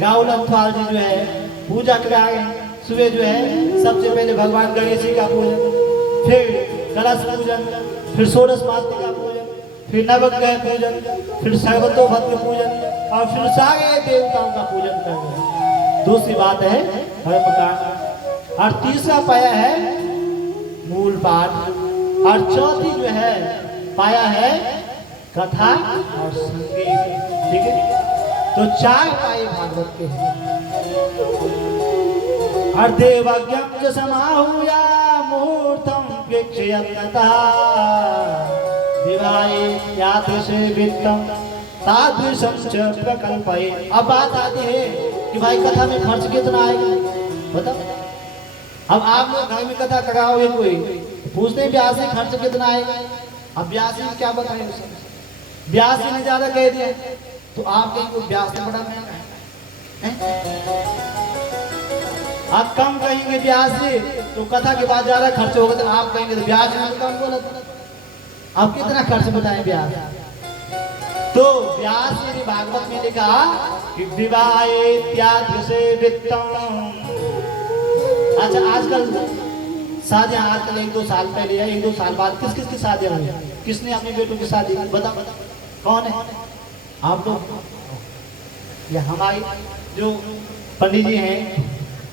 राहुल अंथवाल जी जो है पूजा कराए। सुबह जो है सबसे पहले भगवान गणेश जी का पूजन, फिर कलश पूजन, फिर षोडश मातृ का पूजन, फिर नवग्रह पूजन, फिर सर्वतोभद्र पूजन और फिर सारे देवताओं का पूजन करना। दूसरी बात है धर्मकांड और तीसरा पाया है मूल पाठ और चौथी जो है पाया है कथा और संगीत। ठीक है, तो चार पाए भागवत के हैं। और देवज्ञम च समाहूया मुहूर्तम वीक्षयन्नता दिवाये यादृशे वित्तम तादृशं च प्रकल्पये। अब बात आती है कि भाई कथा में खर्च कितना आएगा बताओ। अब आप लोग घर में कथा कराओगे कोई पूछते हैं ब्यास से खर्च कितना आएगा। अब ब्यास ने क्या बताएं, ब्यास ने ज्यादा कह दिया तो आप कहेंगे ब्यास से बड़ा महंगा है। आप कम कहेंगे ब्याज से तो कथा के बाद ज्यादा खर्च होगा, तो आप कहेंगे तो ब्याज में कम बोला। आप कितना खर्च बताएं ब्याज। तो व्यास ने भागवत में लिखा कि विवाहे त्यादृशे वित्तम। अच्छा आजकल शादियां आजकल 1-2 साल पहले या 1-2 साल बाद किस किस की शादियां हुई, किसने अपने बेटों की शादी की बता कौन है आप लोग। या हमारी जो पंडित जी हैं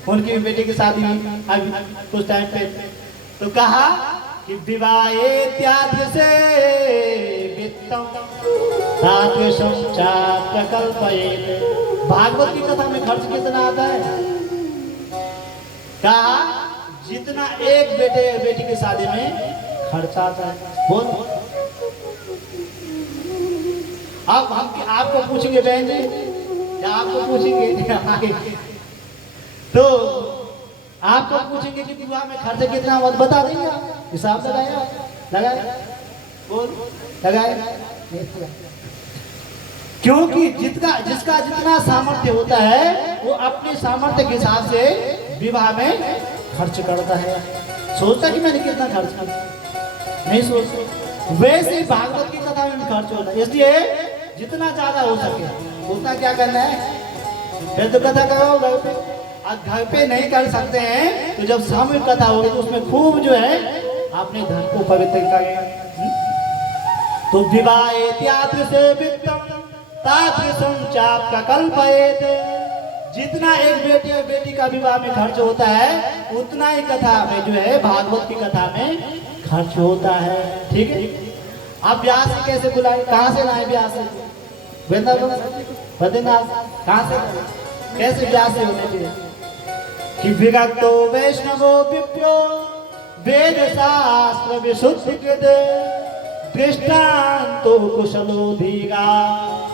उनकी भी बेटे की शादी हुई अभी कुछ टाइम पे। तो कहा कि विवाहे त्यादृशे वित्तम तादृशं च प्रकल्पयेत्। भागवत की कथा में खर्च कितना आता है, कहा जितना एक बेटे बेटी की शादी में खर्च आता है। बोल अब हम आपको पूछेंगे बहन जी या आपको पूछेंगे तो आपको पूछेंगे कि विवाह में खर्च कितना बता देंगे आप, हिसाब लगाया लगाया बोल लगाया। क्योंकि जिसका जितना सामर्थ्य होता है वो अपने सामर्थ्य के हिसाब से विवाह में खर्च करता है। सोचता कि मैंने कितना खर्च किया नहीं सोचता। वैसे भागवत की कथा में खर्च होता है, इसलिए जितना ज्यादा हो सके उतना क्या करना है। फिर तो कथा करो घर पे, घर पे नहीं कर सकते हैं तो जब सामूहिक कथा होगी तो उसमें खूब जो है अपने धन को पवित्र करें। तो विवाहे त्यादृशे वित्तम तादृशं च प्रकल्पयेत्। जितना एक बेटी और बेटी का विवाह में खर्च होता है उतना ही कथा में जो है भागवत की कथा में खर्च होता है। ठीक है, आप व्यास से कैसे बुलाए, कहाँ से लाए व्यास से, वृंदावन बद्रीनाथ कहाँ से, कैसे व्यास से होने चाहिए कि विरक्तो वैष्णवो विप्यो वेद शास्त्र विशुद्धि कृते दृष्टान्तो कुशलो धीरा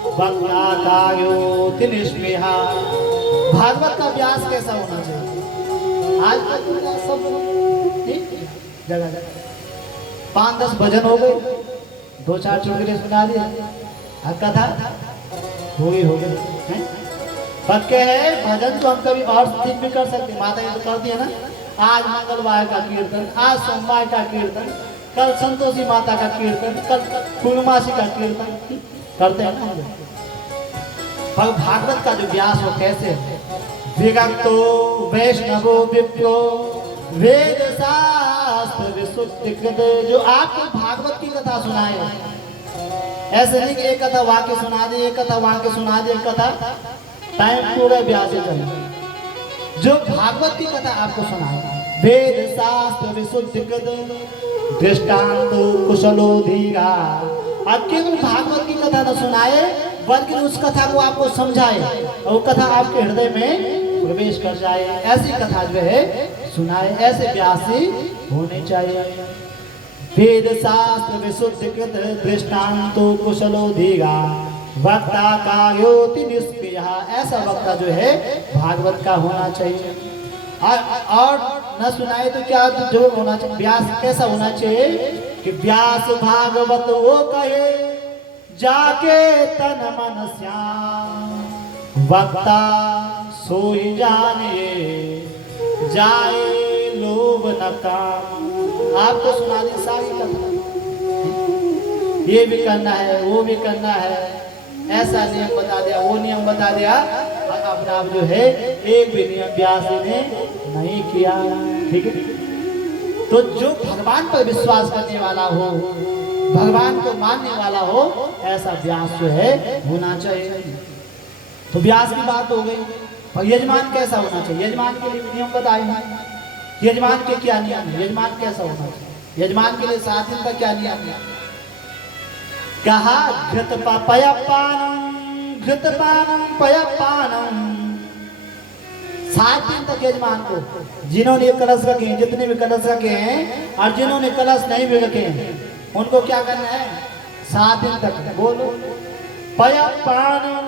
वक्ता कार्योति निष्मेहा। भागवत का व्यास कैसा होना चाहिए। आज सब जगह जगह 5-10 भजन हो गए, 2-4 चुटकुले सुना दिए, कथा हो गई पक्के है। भजन तो हम कभी और दिन भी कर सकते, माता ये तो करती है ना, आज मंगलवार का कीर्तन, आज सोमवार का कीर्तन, कल संतोषी माता का कीर्तन, कल पूर्णमासी का कीर्तन करते हैं ना। पर भागवत का जो व्यास हो कैसे है, विरक्तो वैष्णवो विप्रो वेद शास्त्र विशुद्धि कृते। जो आपको भागवत की कथा सुनाए, ऐसे नहीं कि एक कथा वाक्य सुना दे, एक कथा वाक्य सुना दे, एक कथा टाइम पूरा व्यास चले। जो भागवत की कथा आपको सुनाए, वेद शास्त्र विशुद्धि कृते दृष्टान्तो कुशलो धीरा। अब केवल भागवत की कथा न सुनाए बल्कि उस कथा को आपको समझाए और वो कथा आपके हृदय में प्रवेश कर जाए, ऐसी कथा जो है सुनाए। ऐसे व्यासी होने चाहिए। वेद शास्त्र विशुद्धि कृत दृष्टान्तो कुशलो धीरा वक्ता कार्योति निष्क्रियः। ऐसा वक्ता जो है भागवत का होना चाहिए। और न सुनाए तो क्या जो होना चाहिए, व्यास कैसा होना चाहिए कि व्यास भागवत वो कहे जाके तन मन श्याम वक्ता सोई जाने जाए लोभ न काम। आपको सुना दी सारी कथा, ये भी करना है वो भी करना है, ऐसा नियम बता दिया वो नियम बता दिया। अपने आप जो है एक भी नियम व्यास जी ने नहीं किया। ठीक है, तो जो भगवान पर विश्वास करने वाला हो, भगवान को मानने वाला हो, ऐसा व्यास जो है होना चाहिए। तो व्यास की बात हो गई। और यजमान कैसा होना चाहिए, यजमान के लिए नियम बताए हैं। यजमान के क्या नियम है, यजमान कैसा होना चाहिए, यजमान के लिए 7 दिन का क्या नियम है। कहा घृतपानम पयपानम 7 दिन तक यजमान को, जिन्होंने कलश रखे हैं, जितने भी कलश रखे हैं और जिन्होंने कलश नहीं भी रखे हैं, उनको क्या करना है 7 दिन तक। बोलो पयपानम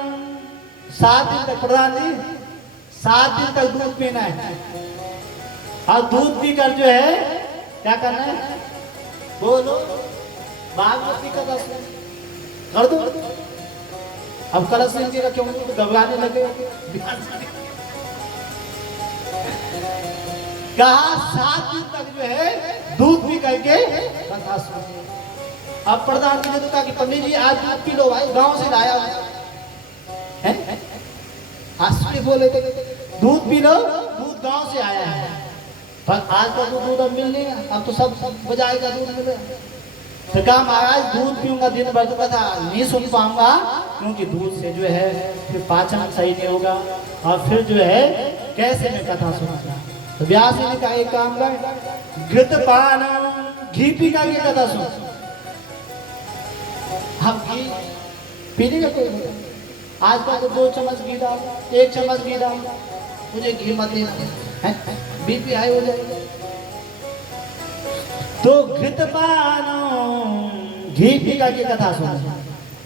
7 दिन तक। प्रधान जी 7 दिन तक दूध पीना है और दूध पीकर जो है क्या करना है, बोलो भागवत की कथा कर दो। अब कलश नीचे रखे होंगे तो घबराने लगे। कहा 7 दिन तक जो है दूध पी करके कथा सुनिए। अब प्रधान जी ने तो कहा कि पंडित जी आज दूध पी लो भाई, गांव से लाया है। आश्चर्य बोले थे दूध पी लो, दूध गांव से आया है। पर आज का दूध अब मिल नहीं, अब तो सब बजाय का दूध मिले। तो कहा महाराज दूध पीऊंगा दिन भर तो कथा नहीं सुन पाऊंगा, क्योंकि दूध से जो है फिर पाचन सही नहीं होगा और फिर जो है कैसे मैं कथा सुनूंगा। तो व्यास जी ने कहा एक काम कर, घृतपान घी पी का ये कथा सुन। हम घी पीने का कोई आज का तो 2 चम्मच घी डाल, 1 चम्मच घी डाल, मुझे घी मत देना, बीपी हाई हो जाएगा। तो घृतपान घी पी का की कथा सुना।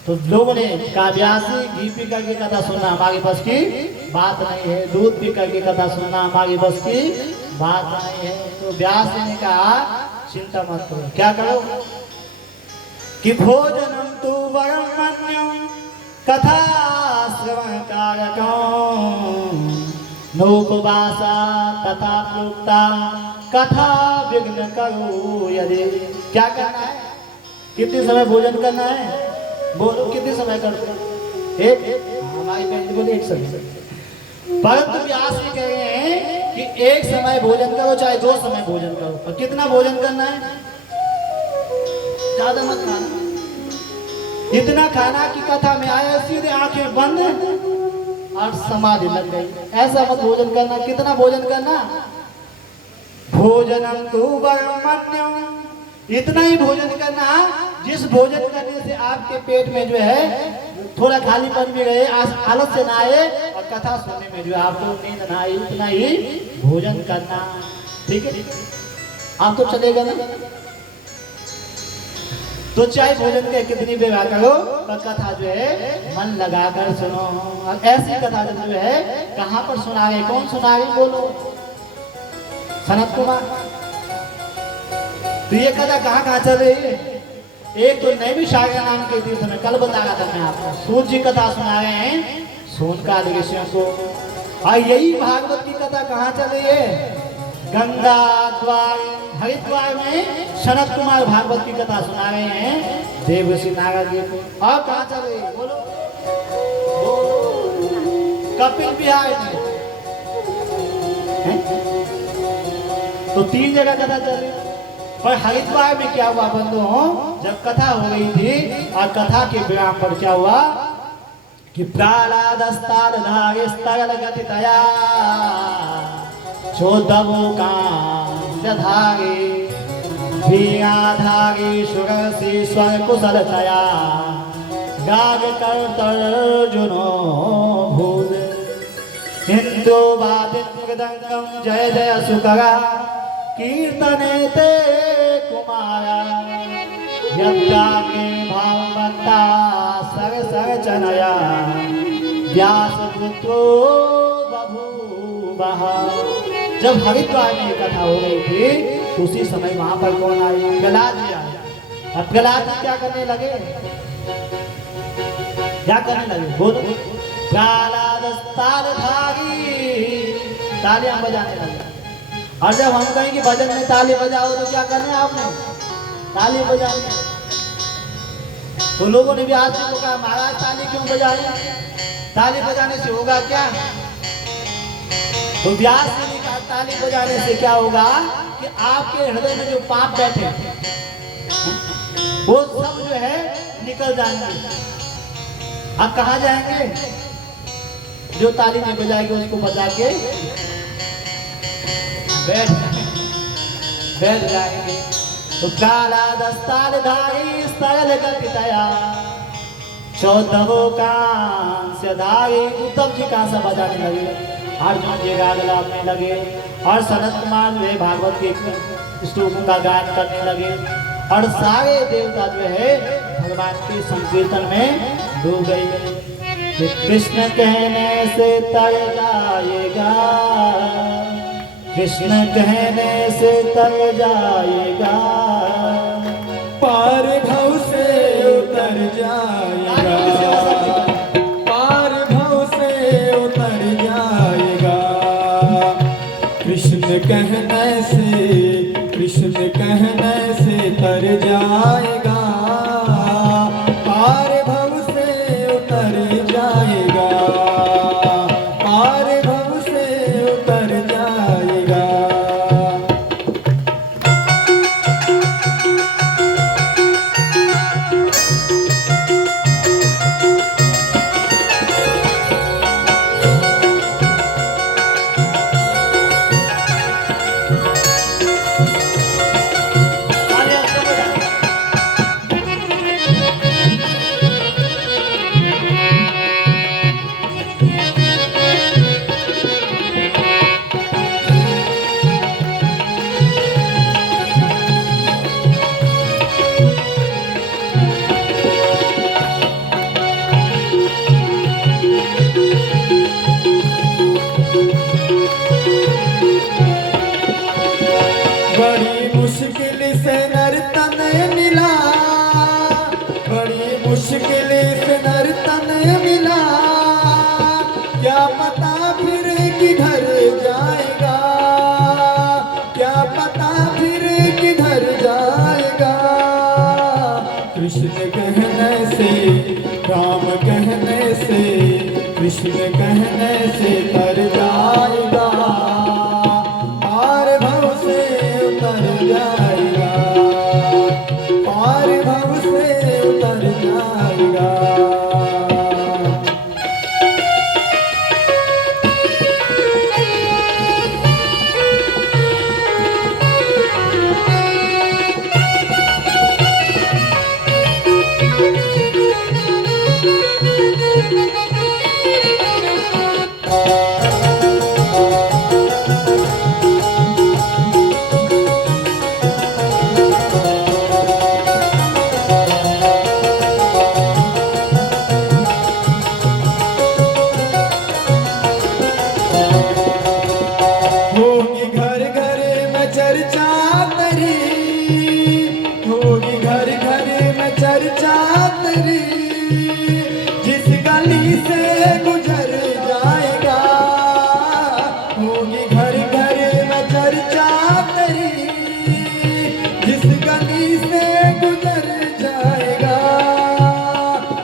तो लोगों ने कहा व्यास घी पी का की कथा सुनना हमारी बस की बात नहीं है, दूध पी का की कथा सुनना हमारी बस की बात नहीं है। तो व्यास जी ने कहा चिंता मत करो, क्या करो कि भोजनम तु वरम मन्यम कथा श्रवण कारकम नोपवासा तथा प्रोक्ता कथा विघ्न करो यदि। क्या करना है, कितने समय भोजन करना है, बोलो कितने समय करते हैं, एक हमारी बहन बोले 1 समय। परंतु व्यास जी कह रहे हैं कि 1 समय भोजन करो चाहे 2 समय भोजन करो, और कितना भोजन करना है, ज्यादा मत खाना, इतना खाना की कथा में आया सीधे आंखें बंद और समाधि लग गई। ऐसा मत भोजन करना। कितना भोजन करना, भोजनम तु वरमन्यम, इतना ही भोजन करना जिस भोजन करने से आपके पेट में जो है थोड़ा खालीपन भी रहे, आलस से ना आए और कथा सुनने में जो आपको नींद ना आए, इतना ही भोजन करना। ठीक है, आप तो चलेगा ना। तो चाहे भोजन के कितनी भी करो पर कथा जो है मन लगाकर सुनो। और ऐसी कथा जो है कहाँ पर सुना रहे, कौन सुना रहे, बोलो सनत कुमार। तो ये कथा कहाँ कहाँ चल रही है, एक तो नैमिषारण्य नाम के तीर्थ में, कल बता रहा था मैं आपको, सूर्य जी कथा सुना रहे हैं सोनकाल ऋषियों को। और यही भागवत की कथा कहाँ चल रही है, गंगा द्वार हरिद्वार में सनत कुमार भागवत की कथा सुना रहे हैं देवर्षि नारद जी को। और कहाँ चल रही है, बोलो कपिल बिहार में। तो 3 जगह कथा चल रही है। पर हरिद्वार में क्या हुआ बंधुओं, जब कथा हो रही थी और कथा के विराम पर क्या हुआ कि प्रालादस्ताल धारिस्तरल गतितया चोदवो कांस्यधारे वीणाधारे सुरसि स्वर कुशलतया गाग कर्तर्जुनो भूत हिंदू वादित मृदंगम जय जय सुकरा कीर्तने ते कुमारा यज्ञाग्नि भाववत्ता सर सर चनया व्यास पुत्रो बभूवः। जब हरिद्वार में कथा हो रही थी तो उसी समय वहां पर कौन आए, प्रहलाद जी आए। अब प्रहलाद जी क्या करने लगे, क्या करने लगे, बोलो प्रहलाद तालियां बजाने लगे। और जब हम कहें कि भजन में ताली बजाओ तो क्या करना है आपने, ताली बजानी। तो लोगों ने भी आज को कहा महाराज ताली क्यों बजाए, ताली बजाने से होगा क्या, तो व्यास जी का ताली बजाने से क्या होगा कि आपके हृदय में जो पाप बैठे हैं, वो सब जो है निकल जाएंगे। आप कहाँ जाएंगे? जो ताली में बजाएंगे उसको बजा के बैठ जाएंगे। तो काला दस्तार धारी स्थल गतितया चौदहों कांस्य धारी। उद्धव जी का सा बजाने लगे, अर्जुन जी गान गाने लगे और सनत कुमार जो है भागवत के श्लोकों का गान करने लगे और सारे देवता जो है भगवान के संकीर्तन में डूब गए। कृष्ण कहने से तर जाएगा, कृष्ण कहने से तर जाएगा, पार भव से उतर जाएगा, पार भव से उतर जाएगा। कृष्ण कहने से तर जाएगा, पार भव से उतर जाएगा, पार भव से उतर जाएगा। बड़ी मुश्किल से नर्तन मिला, बड़ी मुश्किल से नर्तन मिला, क्या पता फिर किधर जाएगा, क्या पता फिर किधर जाएगा। कृष्ण कहने से, राम कहने से, कृष्ण कहने से तर जाएगा, पार भव से उतर जाएगा, पार भव से उतर जाएगा। होगी घर घर में चर्चा तेरी, होगी घर घर में चर्चा तेरी, जिस गली से गुजर जाएगा। होगी घर घर में चर्चा तेरी, जिस गली से गुजर जाएगा।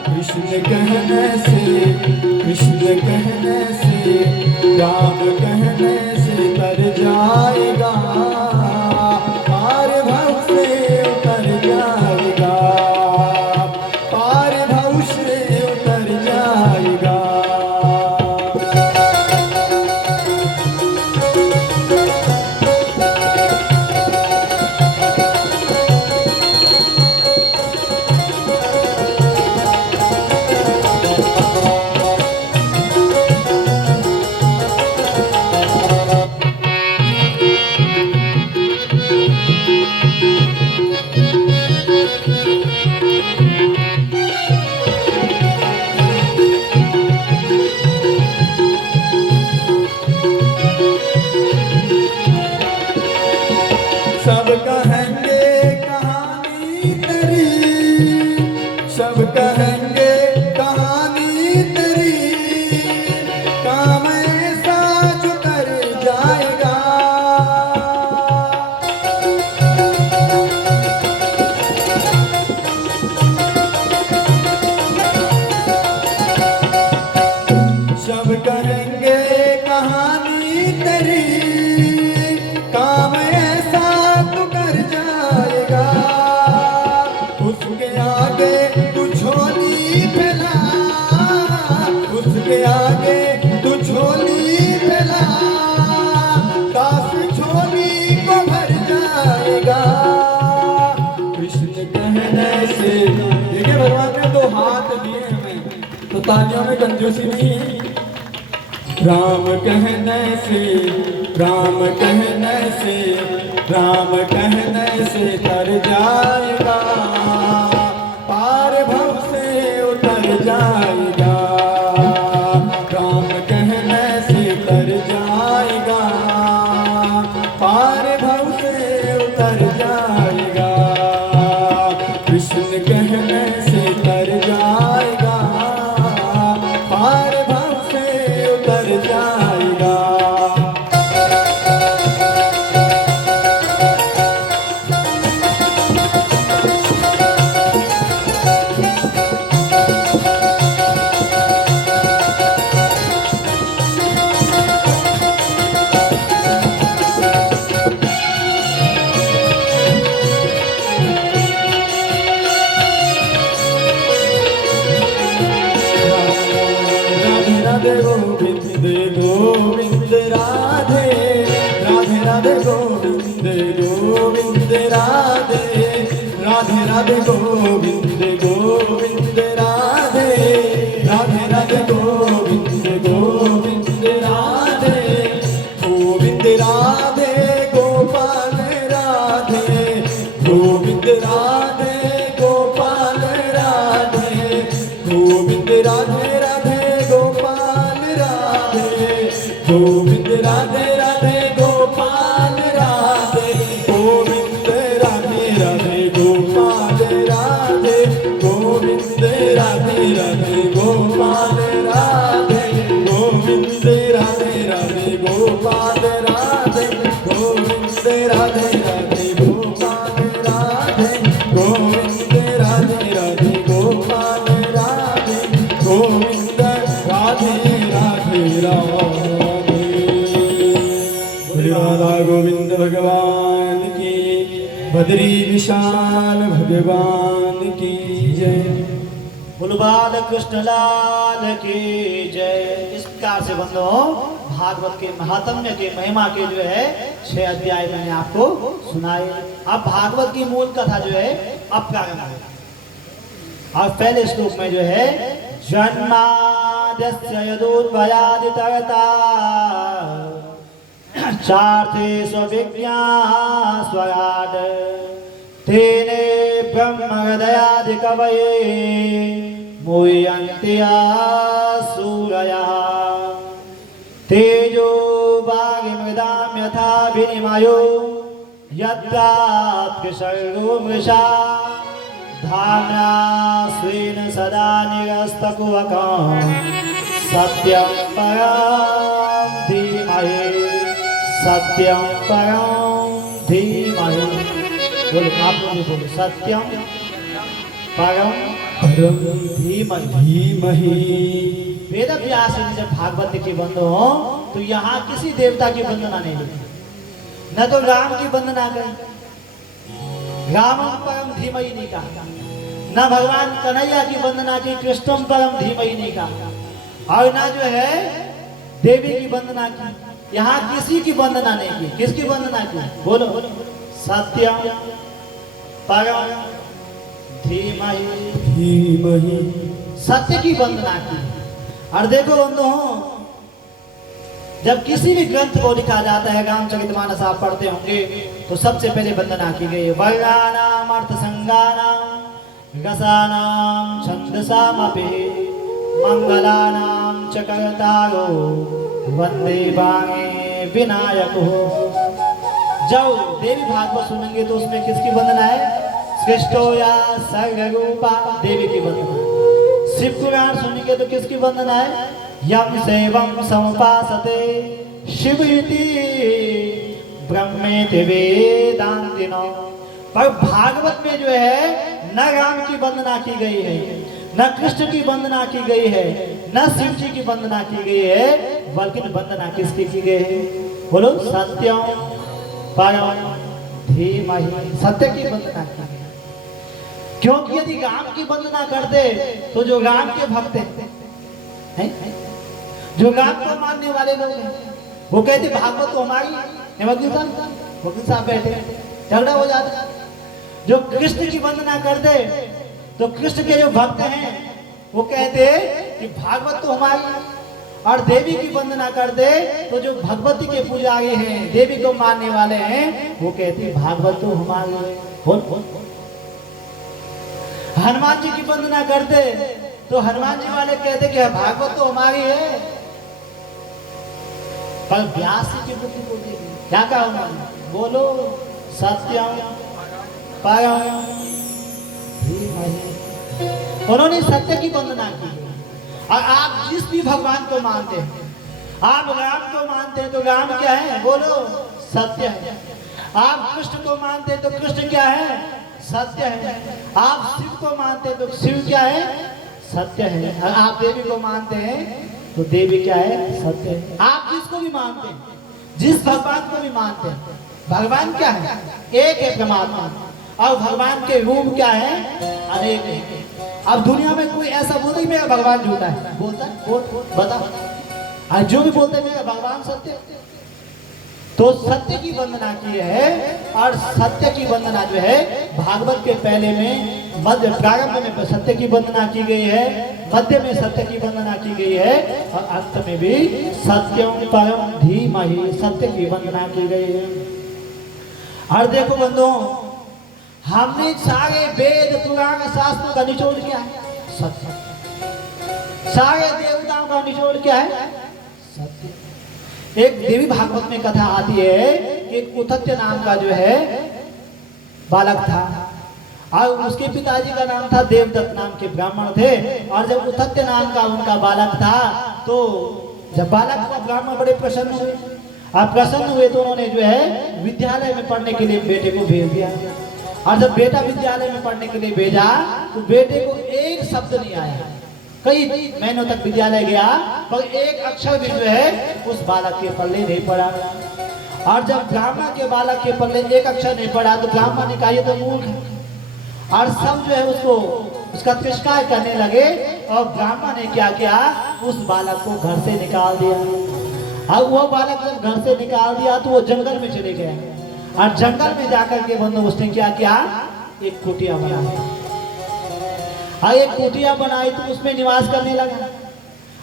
कृष्ण कहने से, कृष्ण कहने से, राम कहने से तर जाएगा, पार भव से उतर जाएगा, पार भव से उतर जाएगा। तू झोली फैला काश झोली को भर जाएगा। कृष्ण कहने से, देखिए भगवान ने दो हाथ दिए हमें, तो तालियों में कंजूसी नहीं। राम कहने से, राम कहने से, राम कहने से तर जाएगा, पार भव से उतर जाएगा। राम कहने से तर जाएगा, पार भव से उतर जाएगा। कृष्ण कहने से तर जाएगा, पार भव से उतर जाएगा। राधे गोविंद गोविंद राधे, राधे राधे गोविंद गोविंद राधे, राधे राधे गोविंद गोविंद राधे, राधे राधे गोविंद गोविंद राधे। गोविंद राधे गोपाल राधे, गोविंद राधे गोपाल राधे, गोविंद राधे राधे गोपाल राधे, गोविंद राधे राधे गोपाल राधे, गोविंद राधे राधे गोपाल राधे, गोविंद राधे राधे गोपाल राधे, गोविंद राधे राधे गोपाल राधे, गोविंद राधे राधे गोपाल राधे, गोविंद राधे राधे गोपाल राधे, गोविंद राधे राधे राधे। बोले राधा गोविंद भगवान की, बद्री विशाल भगवान की जय। बोलो बाल कृष्ण लाल की जय। इस प्रकार से बंधुओं भागवत के महात्म्य के महिमा के जो है 6 अध्याय मैंने आपको सुनाए। अब भागवत की मूल कथा जो है अब प्रारंभ है। और पहले श्लोक में जो है जन्माद्यस्य यदुर्भयादितरता चार्थे स्वविज्ञा स्वराड तेने ब्रह्म हृदयादि कवये मुह्यन्ति सूरयः तेजो वागिमृदां यथा विनिमयो यद्गात्र सर्गो मृषा धाम्ना स्वेन सदा निरस्तकुहकं सत्यं परं धीमहि, सत्यं परं धीमहि। बोलो आप लोग भी बोलो सत्यं परं धीमहि। वेद व्यास ने जब भागवत की बंद हो तो यहाँ किसी देवता की वंदना नहीं लिखी, न तो राम की वंदना करी, रामं परम धीमहि नहीं कहा, न भगवान कन्हैया की वंदना की, कृष्णम परम धीमहि नहीं कहा, और न जो है देवी की वंदना की। यहाँ किसी की वंदना नहीं की। किसकी वंदना की? बोलो सत्यम परम धीमहि, धीमहि। सत्य की वंदना की। और देखो बंधुओं, जब किसी भी ग्रंथ को लिखा जाता है, रामचरितमानस आप पढ़ते होंगे, तो सबसे पहले वंदना की गई वर्णानाम अर्थ संज्ञानाम रसानाम छंदसामपि मंगलानाम च कर्तारो वंदे भागे विनायको। जब देवी भागवत सुनेंगे तो उसमें किसकी वंदना है? सृष्टो या सर्वरूपा, देवी की वंदना। शिव पुराण सुनेंगे तो किसकी वंदना है? यम सेवम समुपासते शिव इति ब्रह्मेति वेदांतिनो। पर भागवत में जो है न राम की वंदना की गई है, न कृष्ण की वंदना की गई है, न शिव जी की वंदना की गई है, बल्कि वंदना किसकी की गई है? बोलो सत्यम परम धीमहि, सत्य की वंदना की गई। क्योंकि यदि राम की वंदना करते तो जो राम के भक्त हैं, जो राम को मानने वाले लोग हैं वो कहते भागवत तो हमारी है। वकील साहब बैठे, झगड़ा हो जाता। जो कृष्ण की वंदना करते तो कृष्ण के जो भक्त हैं वो कहते कि भागवत तो हमारी, और देवी की वंदना करते तो जो भगवती के पुजारी हैं, देवी को मानने वाले हैं, वो कहते भागवत तो हमारी है। हनुमान जी की वंदना करते तो हनुमान जी वाले कहते कि भागवत तो हमारी है। पर व्यास जी की बुद्धि बोलती क्या कहा उन्होंने? बोलो सत्यम परम धीमहि। उन्होंने सत्य की वंदना की। और आप जिस भी भगवान को मानते हैं, आप राम को मानते हैं तो राम क्या है? बोलो सत्य है। आप कृष्ण को मानते हैं तो कृष्ण क्या है? सत्य है। आप शिव को मानते हैं तो शिव क्या है? सत्य है। और आप देवी को मानते हैं तो देवी क्या है? सत्य है। आप जिसको भी मानते हैं, जिस भगवान को भी मानते हैं, भगवान क्या है? एक है परमात्मा। और भगवान के रूप क्या है? अनेक है। अब दुनिया में कोई ऐसा बोलता है मेरा भगवान झूठा है? बोलता है? बोल बता। और जो भी बोलते हैं मेरा भगवान सत्य, तो सत्य की वंदना की है। और सत्य की वंदना जो है भागवत के पहले में मध्य प्रारंभ में सत्य की वंदना की गई है, मध्य में सत्य की वंदना की गई है, और अंत में भी सत्यम परम धीमहि सत्य की वंदना की गई है। और देखो बंधुओं, हमने सारे वेद पुराण शास्त्रों का निचोड़ क्या है? सत्य। सारे देवताओं का निचोड़ क्या है? सत्य। एक देवी भागवत में कथा आती है कि उतत्य नाम का जो है बालक था, और उसके पिताजी का नाम था देवदत्त नाम के ब्राह्मण थे। और जब उतत्य नाम का उनका बालक था तो जब बालक हुआ ब्राह्मण बड़े प्रसन्न हुए। आप प्रसन्न हुए तो उन्होंने जो है विद्यालय में पढ़ने के लिए बेटे को भेज दिया। और जब बेटा विद्यालय में पढ़ने के लिए भेजा तो बेटे को एक शब्द नहीं आया। कई महीनों तक विद्यालय गया पर एक अक्षर भी जो है उस बालक के पल्ले नहीं पड़ा। और जब ब्राह्मण के बालक के पल्ले एक अक्षर नहीं पड़ा तो ब्राह्मण ने कहा ये तो मूर्ख है। और सब जो है उसको उसका तिरस्कार करने लगे। और ब्राह्मण ने क्या किया? उस बालक को घर से निकाल दिया। और वो बालक जब घर से निकाल दिया तो वो जंगल में चले गए। और जंगल में जाकर के बंधु उसने क्या किया? एक कुटिया बनाई। और एक कुटिया बनाई तो उसमें निवास करने लगा।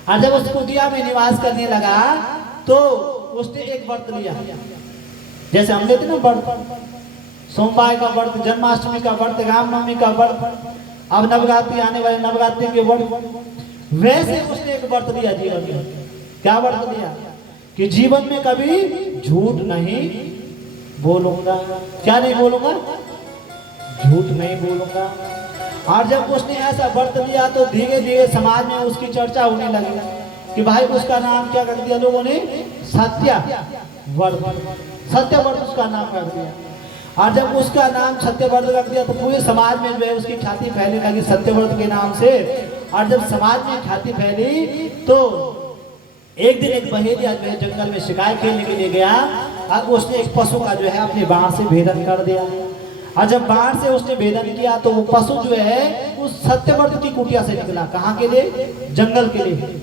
और जब उस कुटिया में निवास करने लगा तो उसने एक व्रत लिया। जैसे हम लेते ना व्रत, सोमवार का व्रत, जन्माष्टमी का व्रत, रामनवमी का व्रत, अब नवरात्रि आने वाले नवरात्रि के व्रत, वैसे उसने एक व्रत लिया जीवन में। क्या व्रत लिया? कि जीवन में कभी झूठ नहीं बोलूंगा। क्या नहीं बोलूंगा? झूठ नहीं बोलूंगा। और जब उसने ऐसा व्रत लिया तो धीरे धीरे समाज में उसकी चर्चा होने लगी कि भाई उसका नाम क्या कर दिया लोगों ने? सत्य व्रत। सत्य व्रत उसका नाम रख दिया। और जब उसका नाम सत्य व्रत रख दिया तो पूरे समाज में जो है उसकी ख्याति फैलने लगी सत्य व्रत के नाम से। और जब समाज में ख्याति फैली तो एक दिन एक बहेलिया जो है जंगल में शिकार खेलने के लिए गया। और उसने एक पशु का जो है अपने बाण से भेदन कर दिया। और जब बाण से उसने भेदन किया तो वो पशु जो है उस सत्यव्रत की कुटिया से निकला। कहाँ के लिए? जंगल के लिए।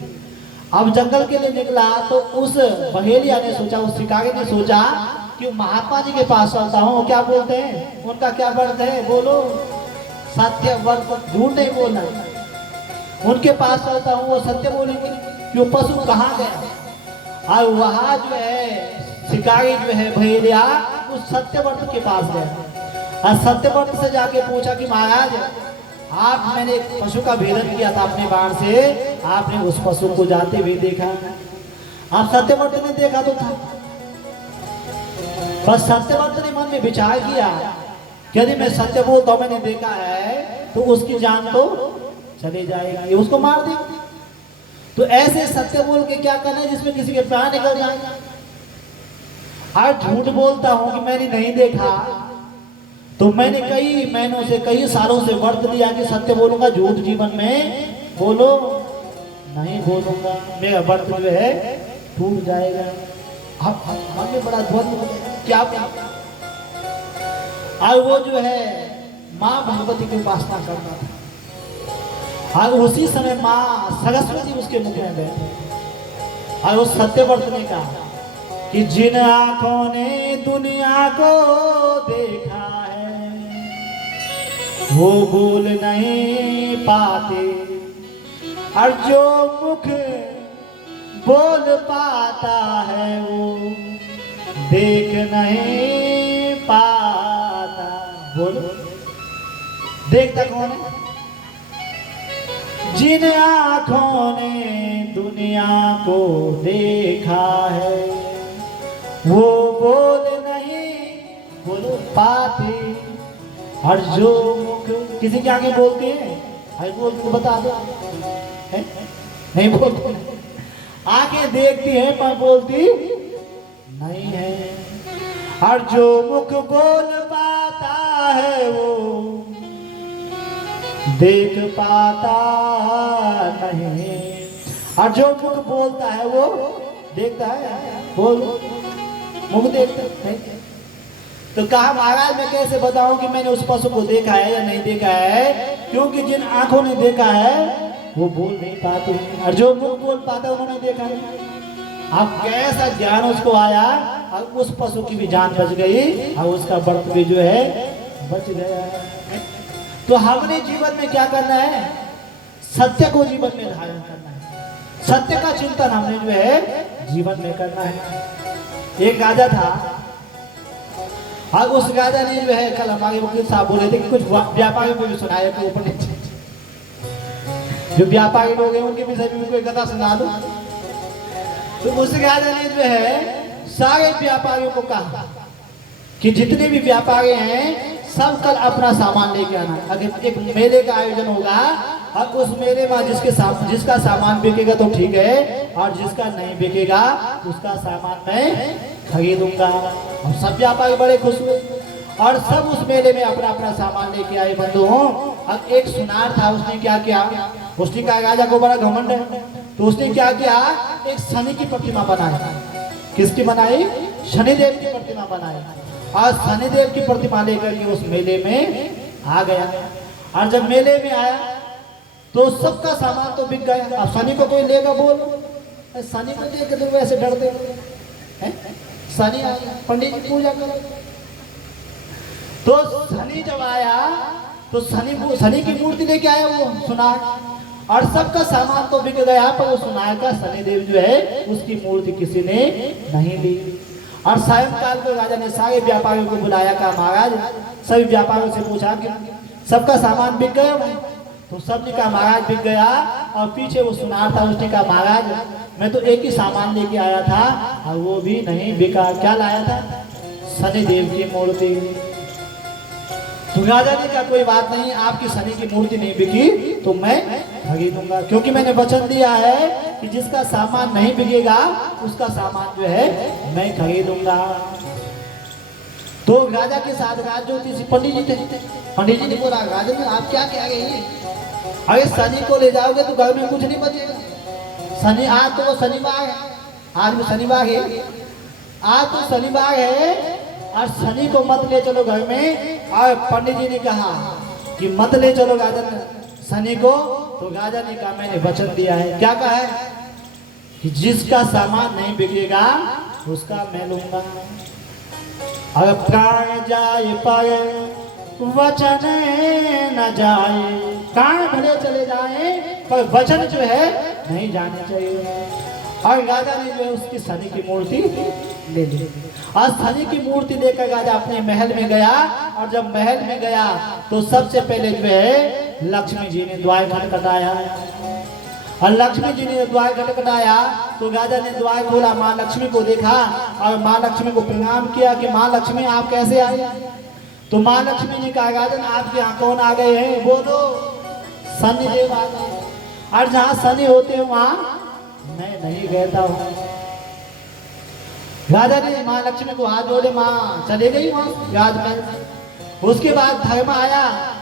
अब जंगल के लिए निकला तो उस बहेलिया ने सोचा, उस शिकारी ने सोचा कि महात्मा जी के पास चलता हूँ। क्या बोलते हैं? उनका क्या व्रत है? बोलो सत्य व्रत, झूठ नहीं बोलना। उनके पास चलता हूँ, वो सत्य बोलेंगे कि वो पशु कहाँ गया। और वहां जो है शिकारी जो है बहेलिया उस सत्यव्रत के पास गया। और सत्यव्रत से जाके पूछा कि महाराज आप, मैंने एक पशु का भेदन किया था अपने बाण से, आपने उस पशु को जाते हुए देखा? आप सत्यव्रत ने देखा तो था, बस सत्यव्रत ने मन में विचार किया कि यदि मैं सत्य बोलता हूं मैंने देखा है तो उसकी जान तो चली जाएगी, उसको मार देंगे। तो ऐसे सत्य बोल के क्या करना है जिसमें किसी के प्राण निकल जाएंगे। आज झूठ बोलता हूं कि मैंने नहीं देखा तो मैंने कई महीनों से, कई सालों से व्रत लिया कि सत्य बोलूंगा, झूठ जीवन में बोलो नहीं बोलूंगा, मेरा व्रत जो है टूट जाएगा। अब मन में बड़ा द्वंद्व हो गया, क्या और वो जो है माँ भगवती की उपासना करता था। और उसी समय माँ सरस्वती उसके मुख में बैठे। और उस सत्यव्रत ने कहा कि जिन आंखों ने दुनिया को देखा है वो भूल नहीं पाते, और जो मुख बोल पाता है वो देख नहीं पाता। बोलो, देखता कौन है? जिन आंखों ने दुनिया को देखा है वो बोल नहीं बोलो पाते, और जो मुख किसी के आगे बोलते हैं, अरे बोल को बता दो, है? नहीं बोलते, आगे देखती है पर बोलती नहीं है, और जो मुख बोल पाता है वो देख पाता नहीं, और जो मुख बोलता है वो देखता है। बोल, मुख देखता नहीं। तो कहा महाराज मैं कैसे बताऊं कि मैंने उस पशु को देखा है या नहीं देखा है, क्योंकि जिन आंखों ने देखा है वो बोल नहीं पाते, और जो मुख बोल पाता है उन्होंने देखा नहीं। अब कैसा ज्ञान उसको आया, और उस पशु की भी जान बच गई और उसका व्रत भी जो है बच गया। तो हमने जीवन में क्या करना है? सत्य को जीवन में धारण करना है, सत्य का चिंतन हमने जो है जीवन में करना है। एक राजा था, और उस राजा ने जो है, कल हमारे वकील साहब बोले थे कि कुछ व्यापारियों को भी सुनाया कि ऊपर नीचे जो व्यापारी लोग हैं उनके विषय में कोई कथा सुना दो। तो उस राजा ने जो है सारे व्यापारियों को कहा कि जितने भी व्यापारी हैं सब कल अपना सामान लेके आना। अगर एक मेले का आयोजन होगा और उस मेले में जिसका सामान बिकेगा तो ठीक है, और जिसका नहीं बिकेगा उसका सामान मैं खरीदूंगा। और सब व्यापारी बड़े खुश हुए और सब उस मेले में अपना अपना सामान लेके आए बंधुओं। अब एक सुनार था, उसने क्या किया, उसने कहा राजा को बड़ा घमंड है, तो उसने क्या किया, एक शनि की प्रतिमा बनाई। किसकी बनाई? शनिदेव की प्रतिमा बनाई। और शनिदेव की प्रतिमा लेकर के उस मेले में आ गया, और जब मेले में आया तो सबका सामान तो बिक गया। अब शनि को कोई लेगा बोल, शनि को देख के तो वैसे डरते हैं, शनि आ गया, पंडित जी पूजा करो। तो शनि जब आया तो शनि की मूर्ति लेके आया वो सुनार, और सबका सामान तो बिक गया, पर वो सुनार का शनिदेव जो है उसकी मूर्ति किसी ने नहीं ली। और सायंकाल को राजा ने सारे व्यापारियों को बुलाया, कहा महाराज सभी व्यापारियों से पूछा कि सबका सामान बिक गया? तो सबने कहा महाराज बिक गया। और पीछे वो सुनार था, उसने कहा महाराज मैं तो एक ही सामान लेके आया था और वो भी नहीं बिका। क्या लाया था? शनिदेव की मूर्ति। तो राजा ने कहा कोई बात नहीं, आपकी शनि की मूर्ति नहीं बिकी तो मैं खरीदूंगा, क्योंकि मैंने वचन दिया है कि जिसका सामान नहीं बिकेगा उसका सामान जो है मैं खरीदूंगा। तो राजा के साथ राजज्योतिषी पंडित जी थे। पंडित जी ने बोला राजन आप क्या कह रहे हैं, अरे शनि को ले जाओगे तो घर में कुछ नहीं बचेगा। शनि आज तो वो शनिवार है, आज भी शनिवार है, आज तो शनिवार है, और शनि को मत ले चलो घर में। और पंडित जी ने कहा कि मत ले चलो राजन शनि को। तो राजा ने कहा मैंने वचन दिया है। क्या कहा है? कि जिसका सामान नहीं बिकेगा उसका मैं लूंगा। अगर प्राण जाए पर वचन न जाए, प्राण भले चले जाए पर वचन जो है नहीं जाने चाहिए। और राजा ने जो है उसकी शनि की मूर्ति ले ली, और शनि की मूर्ति लेकर राजा अपने महल में गया। और जब महल में गया तो सबसे पहले जो है लक्ष्मी जी ने द्वार खटखटाया, और लक्ष्मी जी ने द्वार खटखटाया तो राजा ने द्वार खोला, माँ लक्ष्मी को देखा और माँ लक्ष्मी को प्रणाम किया कि माँ लक्ष्मी आप कैसे आई? तो माँ लक्ष्मी ने कहा राजन आपके यहाँ कौन आ गए हैं? बोलो शनिदेव आ गए, और जहाँ शनि होते हैं वहाँ मैं नहीं रहता हूँ। राजा ने माँ लक्ष्मी को हाथ जोड़े, माँ चले गई वहाँ राजमहल। उसके बाद धर्म आया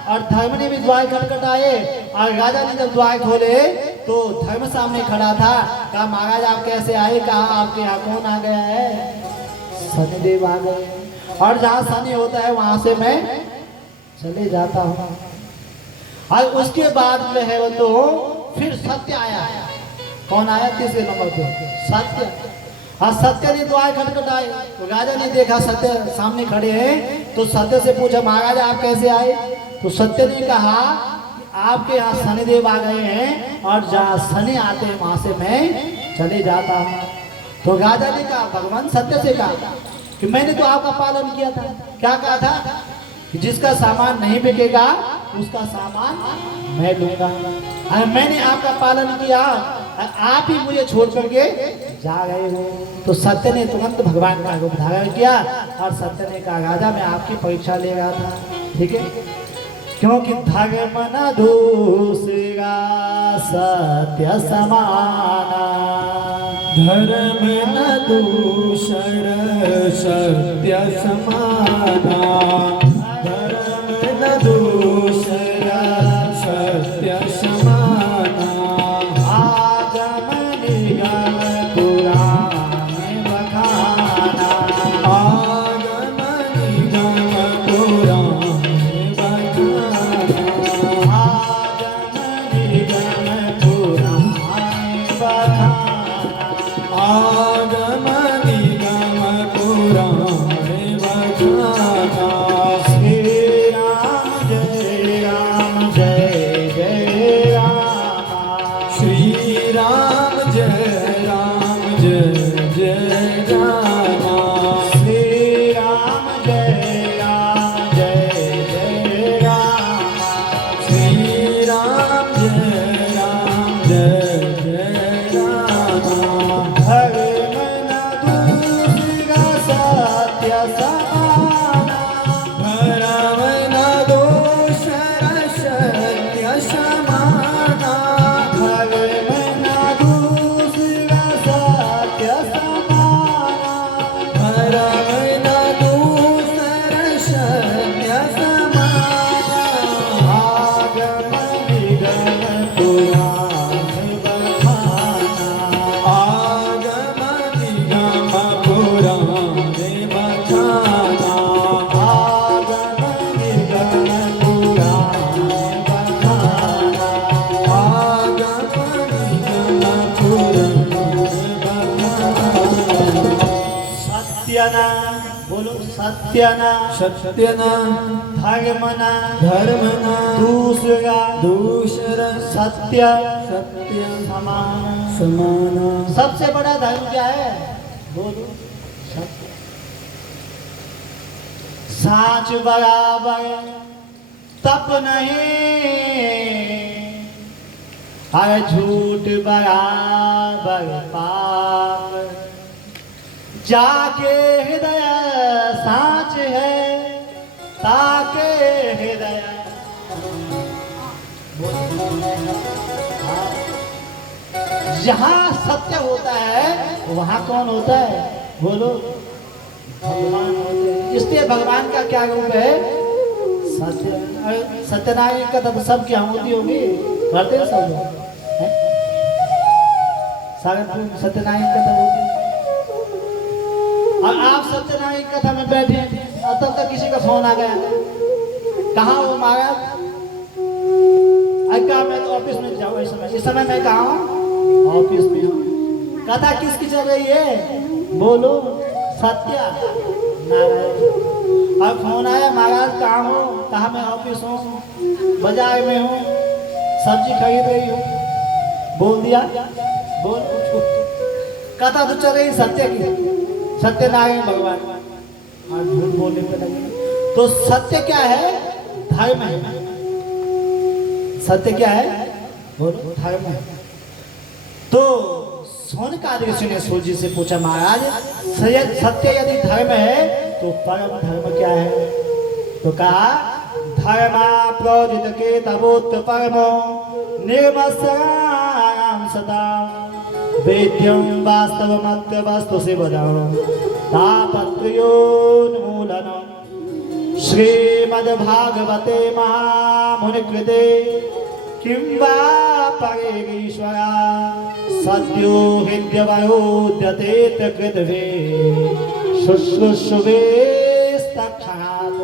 और धर्म ने भी द्वार खटखटाए, और राजा ने जब द्वार खोले तो धर्म सामने खड़ा था। कहा महाराज आप कैसे आए? कहा आपके यहाँ कौन आ गया है? शनिदेव आ गए, और जहाँ शनि होता है वहां से मैं चले जाता हूँ। और उसके बाद जो है वो तो फिर सत्य आया, कौन आया तीसरे नंबर पे? सत्य। हाँ, सत्य ने द्वार खटखटाए तो राजा ने देखा सत्य सामने खड़े हैं, तो सत्य से पूछा महाराजा आप कैसे आए? तो सत्य ने कहा कि आपके यहाँ शनिदेव आ गए हैं और जहाँ शनि आते हैं वहां से मैं चले जाता हूँ। तो राजा ने कहा, भगवान सत्य से कहा कि मैंने तो आपका पालन किया था। क्या कहा था? कि जिसका सामान नहीं बिकेगा उसका सामान मैं लूंगा। और मैंने आपका पालन किया, आप ही मुझे छोड़ करके जा रहे हो। तो सत्य ने तुरंत भगवान का रूप धारण किया और सत्य ने कहा, राजा मैं आपकी परीक्षा ले रहा था, ठीक है, क्योंकि धर्म न दूसरा सत्य समाना, धर्म न दूषर सत्य समाना, धर्म न दूषर सत्य समाना, आगम निगम पुराण बखाना, आगम निगम पुराण बखाना, आगम निगम पुराण बखाना, आगम निगम पुराण बखाना। श्री राम जय राम जय जय राम, श्री राम जय राम जय जय राम, श्री राम जय राम जय जय राम, श्री राम जय राम जय जय राम, धर्म न दूसरा सत्य समाना, धर्म न दोषर सत्य समाना, धर्म न दूसरा सत्य समाना, धर्म न दोषर सत्य समाना, आगम निगम पुराण बखाना, आगम निगम पुराण बखाना, आगम निगम पुराण बखाना, आगम निगम पुराण बखाना। सत्यना बोलो सत्यना, सत्यना धर्मना, धर्मना दूसरा दूषर सत्य सत्य समान। समाना। सबसे बड़ा धर्म क्या है? बोलो सत्य। साच बराबर तप नहीं, हर झूठ बराबर पाप, जाके हृदय साच है ताके हृदय। जहाँ सत्य होता है वहाँ कौन होता है? बोलो भगवान होते हैं। इसलिए भगवान का क्या रूप है? सत्य। सत्यनारायण का तो सबकी आहुति होगी, करते हैं सब लोग, हैं? सागर सत्यनारायण कथा होती है। और आप सत्यनारायण कथा में बैठे और तब तक किसी का फोन आ गया, कहाँ हो महाराज? कहा मैं तो ऑफिस में जाऊँ, इस समय मैं कहाँ हूँ? ऑफिस में हूँ। कथा किसकी चल रही है? बोलो सत्य नारायण। अब फोन आया, महाराज कहाँ हो? कहा मैं ऑफिस हूँ, बाजार में हूँ, सब्जी खरीद रही हूँ। बोल दिया, बोल। कथा तो चल रही सत्य की, सत्यनारायण भगवान, और झूठ बोलने पे लगे। तो सत्य क्या है? धर्म है। सत्य क्या है? बोलो धर्म है। तो सोनकादि ऋषि ने सूर्य जी से पूछा, महाराज सत्य यदि धर्म है तो परम धर्म क्या है? तो कहा, धर्मा प्रोदित के तबोत्त परमो निर्मत्सराम सदा वेद्यम वास्तव मत्य वस्तु शिवदम तापत्र्योन्मूलनम श्रीमद्भागवते महामुनिकृते किं वा परेगीश्वरा सद्यो हृद्यवरोद्यते कृतवे शुश्रूषवे तत्क्षणात्।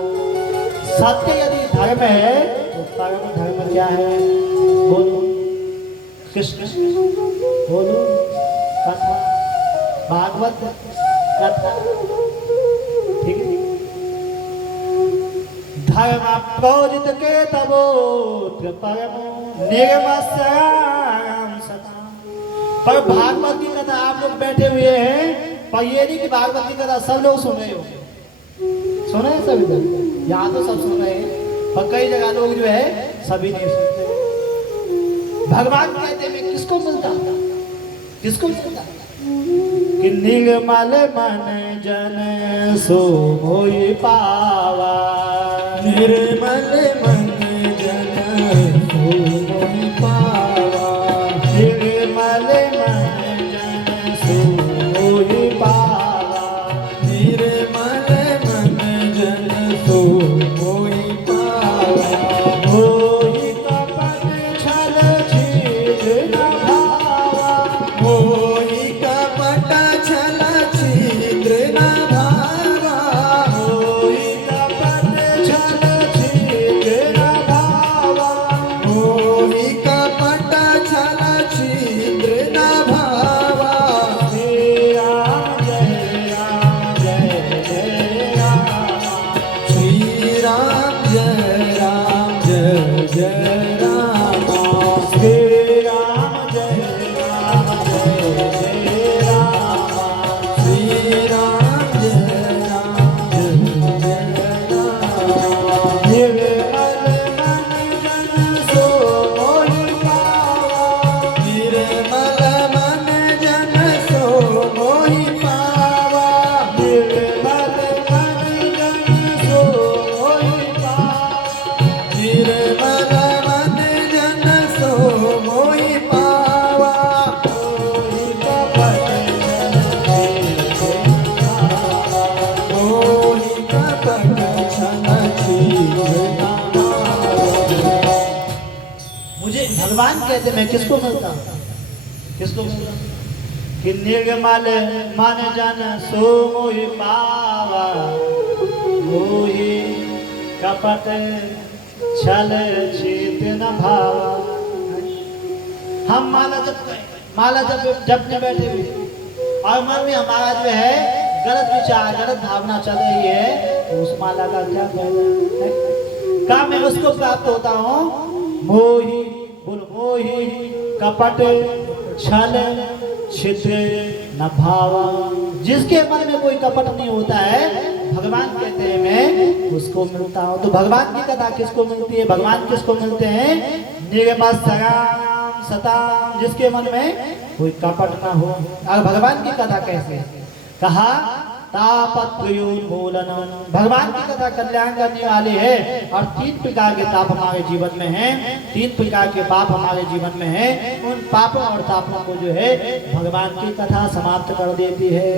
सत्य यदि धर्म है तो परम धर्म क्या है? बोलो कृष्ण। बोलो कथा भागवत कथा, ठीक है। धर्म प्रोजित के तबोत्र परमो निर्मस्याम सता। पर भागवत की कथा आप लोग बैठे हुए हैं, पर ये नहीं कि भागवत की कथा सब लोग सुन रहे हो, सुन रहे हैं सब इधर, यहाँ तो सब सुन रहे हैं, पर कई जगह लोग जो है सभी नहीं सुनते। भगवान कहते हैं किसको मिलता, किसको मिलता कि निर्मल मन जन सो मोहि पावा, निर्मल मन जन सो मोहि पावा, निर्मल मन जन सो मोहि पावा, निर्मल मन जन सो मोहि पावा, मोहि कपट छल छीर न भावा, मोहि कपट छल छिद्र न भावा, मोहि कपट छल छीर न भावा, मोहि कपट छल छिद्र न भावा, श्री राम जय राम जय जय राम, श्री राम जय राम जय जय राम, श्री राम जय राम जय जय राम, श्री राम जय राम जय जय राम, निर्मल मन जन सो मोहि पावा, निर्मल मन जन सो मोहि पावा, निर्मल मन जन सो मोहि पावा, निर्मल मन जन सो मोहि पावा, मोहि कपट मोहि कपट छल छिद्र न भावा। मुझे भगवान कहते मैं किसको मिलता हूँ, किसको मिलता हूँ? कि निर्मल मन जन सो मोहि पावा, मोहि कपट छल छेद न भावा। हम माला जपने बैठे हुए और मन में हमारा जो है गलत विचार गलत भावना चल रही है, तो उस माला का क्या फायदा है? का मैं उसको प्राप्त होता हूँ मोहि, बोलो मोहि कपट छल छिद्र न भावा। जिसके मन में कोई कपट नहीं होता है, भगवान कहते हैं मैं उसको मिलता हूँ। तो भगवान की कथा किसको मिलती है, भगवान किसको मिलते हैं? निर्मत्सराम सताम, जिसके मन में कोई कपट ना हो। और भगवान की कथा कैसे कहा? तापत्रयोन्मूलनम, भगवान की कथा कल्याण करने वाले है। और 3 प्रकार के ताप हमारे जीवन में हैं, 3 प्रकार के पाप हमारे जीवन में हैं। उन पापों और तापों को जो है भगवान की कथा समाप्त कर देती है।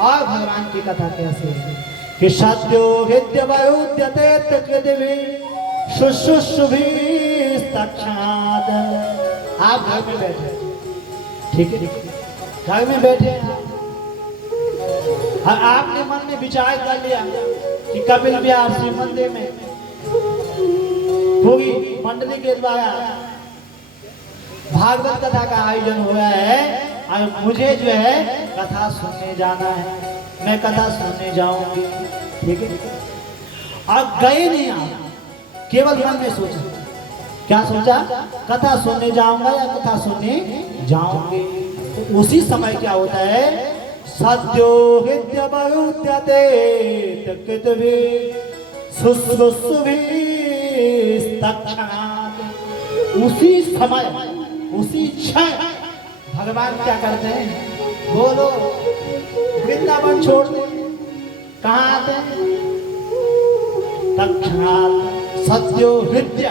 और भगवान की कथा कैसे है कि सत्यो हृदयवरुध्यते तत्कृतिभि शुश्रूषुभिस्तक्षणात्। आप घर में बैठे, ठीक है, घर में बैठे हैं आप, और आपने मन में विचार कर लिया कि कपिल व्यास जी मंदिर में पूरी मंडली के द्वारा भागवत कथा का आयोजन हुआ है और मुझे जो है कथा सुनने जाना है, मैं कथा सुनने जाऊंगी, ठीक है। और गए नहीं आप, केवल मन में सोचा, क्या सोचा? कथा सुनने जाऊंगा या कथा सुनने जाऊंगी। तो उसी समय क्या होता है? सत्यो हृदयवरुध्यते तत्कृतिभि शुश्रूषुभिस्तक्षणात्। उसी समय उसी क्षण भगवान क्या करते हैं? बोलो, वृंदावन छोड़ते कहाँ आते हैं? तक्षणात्। सत्यो हृदय,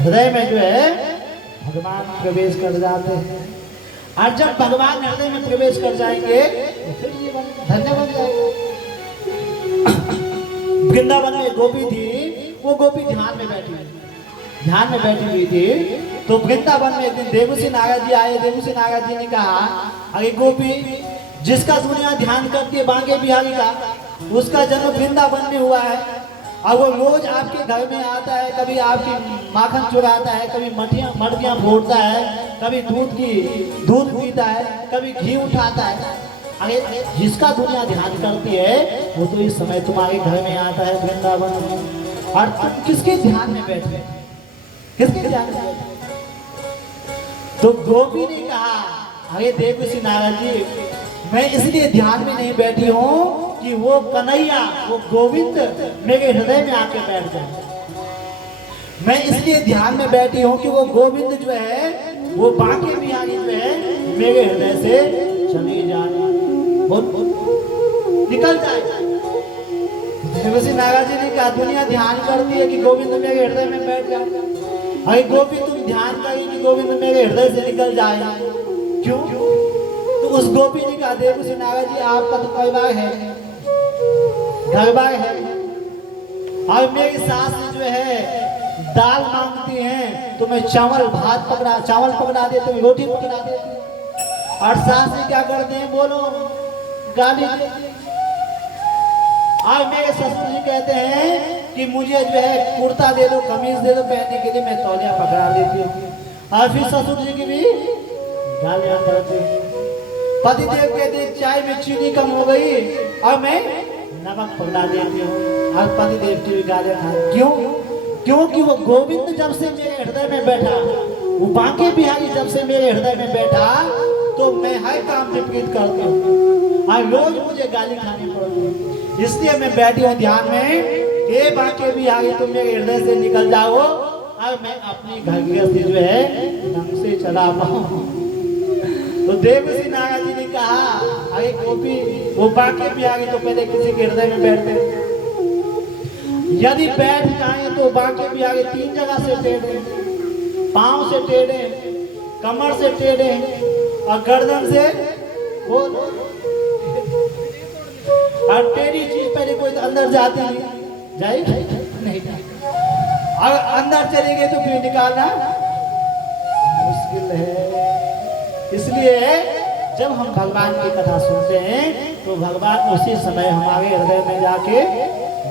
हृदय में जो है भगवान प्रवेश कर जाते हैं। और जब भगवान हृदय में प्रवेश कर जाएंगे तो फिर जीवन धन्य बन जाएगा। वृंदावन में गोपी थी, वो गोपी ध्यान में बैठी हुई थी। तो वृंदावन में एक दिन देवसी नारद जी आए। देवसी नारद जी ने कहा, अरे गोपी, जिसका दुनिया ध्यान करती है बांके बिहारी का, उसका जन्म वृंदावन में हुआ है। और वो रोज आपके घर में आता है, कभी आपकी माखन चुराता है, कभी मटकियां फोड़ता है, कभी दूध पीता है, कभी घी उठाता है। अरे जिसका दुनिया ध्यान करती है वो तो इस समय तुम्हारे घर में आता है वृंदावन में, और तुम किसके ध्यान में बैठे, किसके ध्यान में बैठे? तो गोपी ने कहा, अरे देखो श्री नारद जी, मैं इसलिए ध्यान में नहीं बैठी हूँ कि वो कन्हैया, वो गोविंद मेरे हृदय में आके बैठ जाए। मैं इसलिए ध्यान में बैठी हूँ कि वो गोविंद जो है, वो बांके बिहारी जो है, मेरे हृदय से चली जाए, निकल जाए। श्री नारद जी ने कहा, दुनिया ध्यान करती है कि गोविंद मेरे हृदय में बैठ जाए, अरे गोपी तुम ध्यान करी कि गोविंद मेरे हृदय से निकल जाए, क्यों? तो उस गोपी ने कहा, देखो श्री नारद जी, आपका तो परिवार है, घर-बार है, और मेरी सास जो है दाल मांगती हैं तो मैं चावल पकड़ा देती हूँ, रोटी पकड़ा देती हूँ, और सास जी क्या करते हैं, बोलो, गाली देती हैं। और मेरे ससुर जी कहते हैं कि मुझे जो है कुर्ता दे दो, कमीज दे दो पहनने के लिए, मैं तौलिया पकड़ा देती हूँ, और फिर ससुर जी की भी गालियां करते हैं। पतिदेव कहते हैं चाय में चीनी कम हो गई और मैं नमक पकड़ा देती हूँ, और पतिदेव की भी गालियां खाती। क्यों? क्योंकि वो गोविंद जब से मेरे हृदय में बैठा, वो बांके बिहारी जब से मेरे हृदय में बैठा, तो मैं हर काम विपरीत करती हूँ, और रोज मुझे गाली खानी पड़ती है। इसलिए मैं बैठी हूँ ध्यान में, ये बांके बिहारी तुम मेरे हृदय से निकल जाओ, और मैं अपनी घर गृहस्थी जो है ढंग से चला पाऊँ। तो देवश्री नारद जी ने कहा, अरे गोपी, वो बांके बिहारी तो पहले किसी के हृदय में बैठते, यदि बैठ जाए तो बांके बिहारी 3 जगह से टेढ़े, पांव से टेढ़े, कमर से टेढ़े, और गर्दन से वो, और टेढ़ी चीज पहले कोई अंदर जाती नहीं, नहीं, और अंदर चले गए तो फिर निकालना मुश्किल है। इसलिए जब हम भगवान की कथा सुनते हैं तो भगवान उसी समय हमारे हृदय में जाके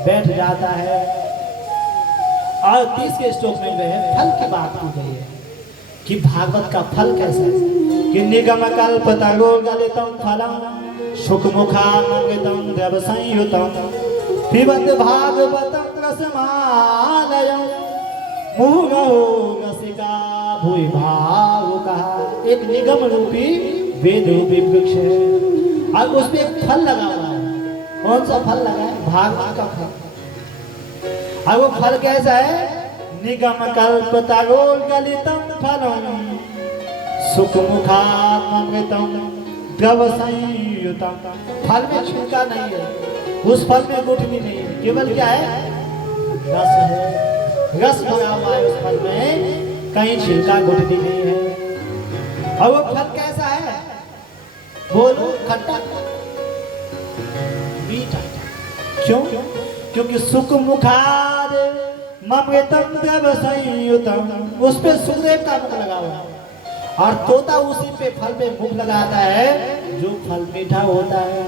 बैठ जाता है। और 30वें श्लोक में वह फल की बात की गई है कि भागवत का फल कैसा है, कि निगम कल्प तरो गलितम फलम सुखमुखामृतम देव संयुतम पिबत भागवतम रसमालयम मुहुरहो रसिका भूय भावुका। एक निगम रूपी वेद रूपी वृक्ष है, और उसमें एक फल लगा हुआ है। कौन सा फल लगा है? भागवत का फल। और वो फल कैसा है? निगम कल्प तरोल गलितम फलम सुखमुखामृतम द्रव संयुतम। फल में छिलका नहीं है, उस फल में गुठली नहीं है, केवल क्या है? रस है, रस भरा हुआ है उस फल में, कहीं छिलका गुठली नहीं है। और वो फल कैसा है? बोलो, खट्टा मीठा। क्यों? क्योंकि सुख मुखाद ममृतम द्रव संयुतम, उस पे सुखदेव का मुख लगा हुआ है, और तोता उसी पे फल पे मुख लगाता है जो फल मीठा होता है।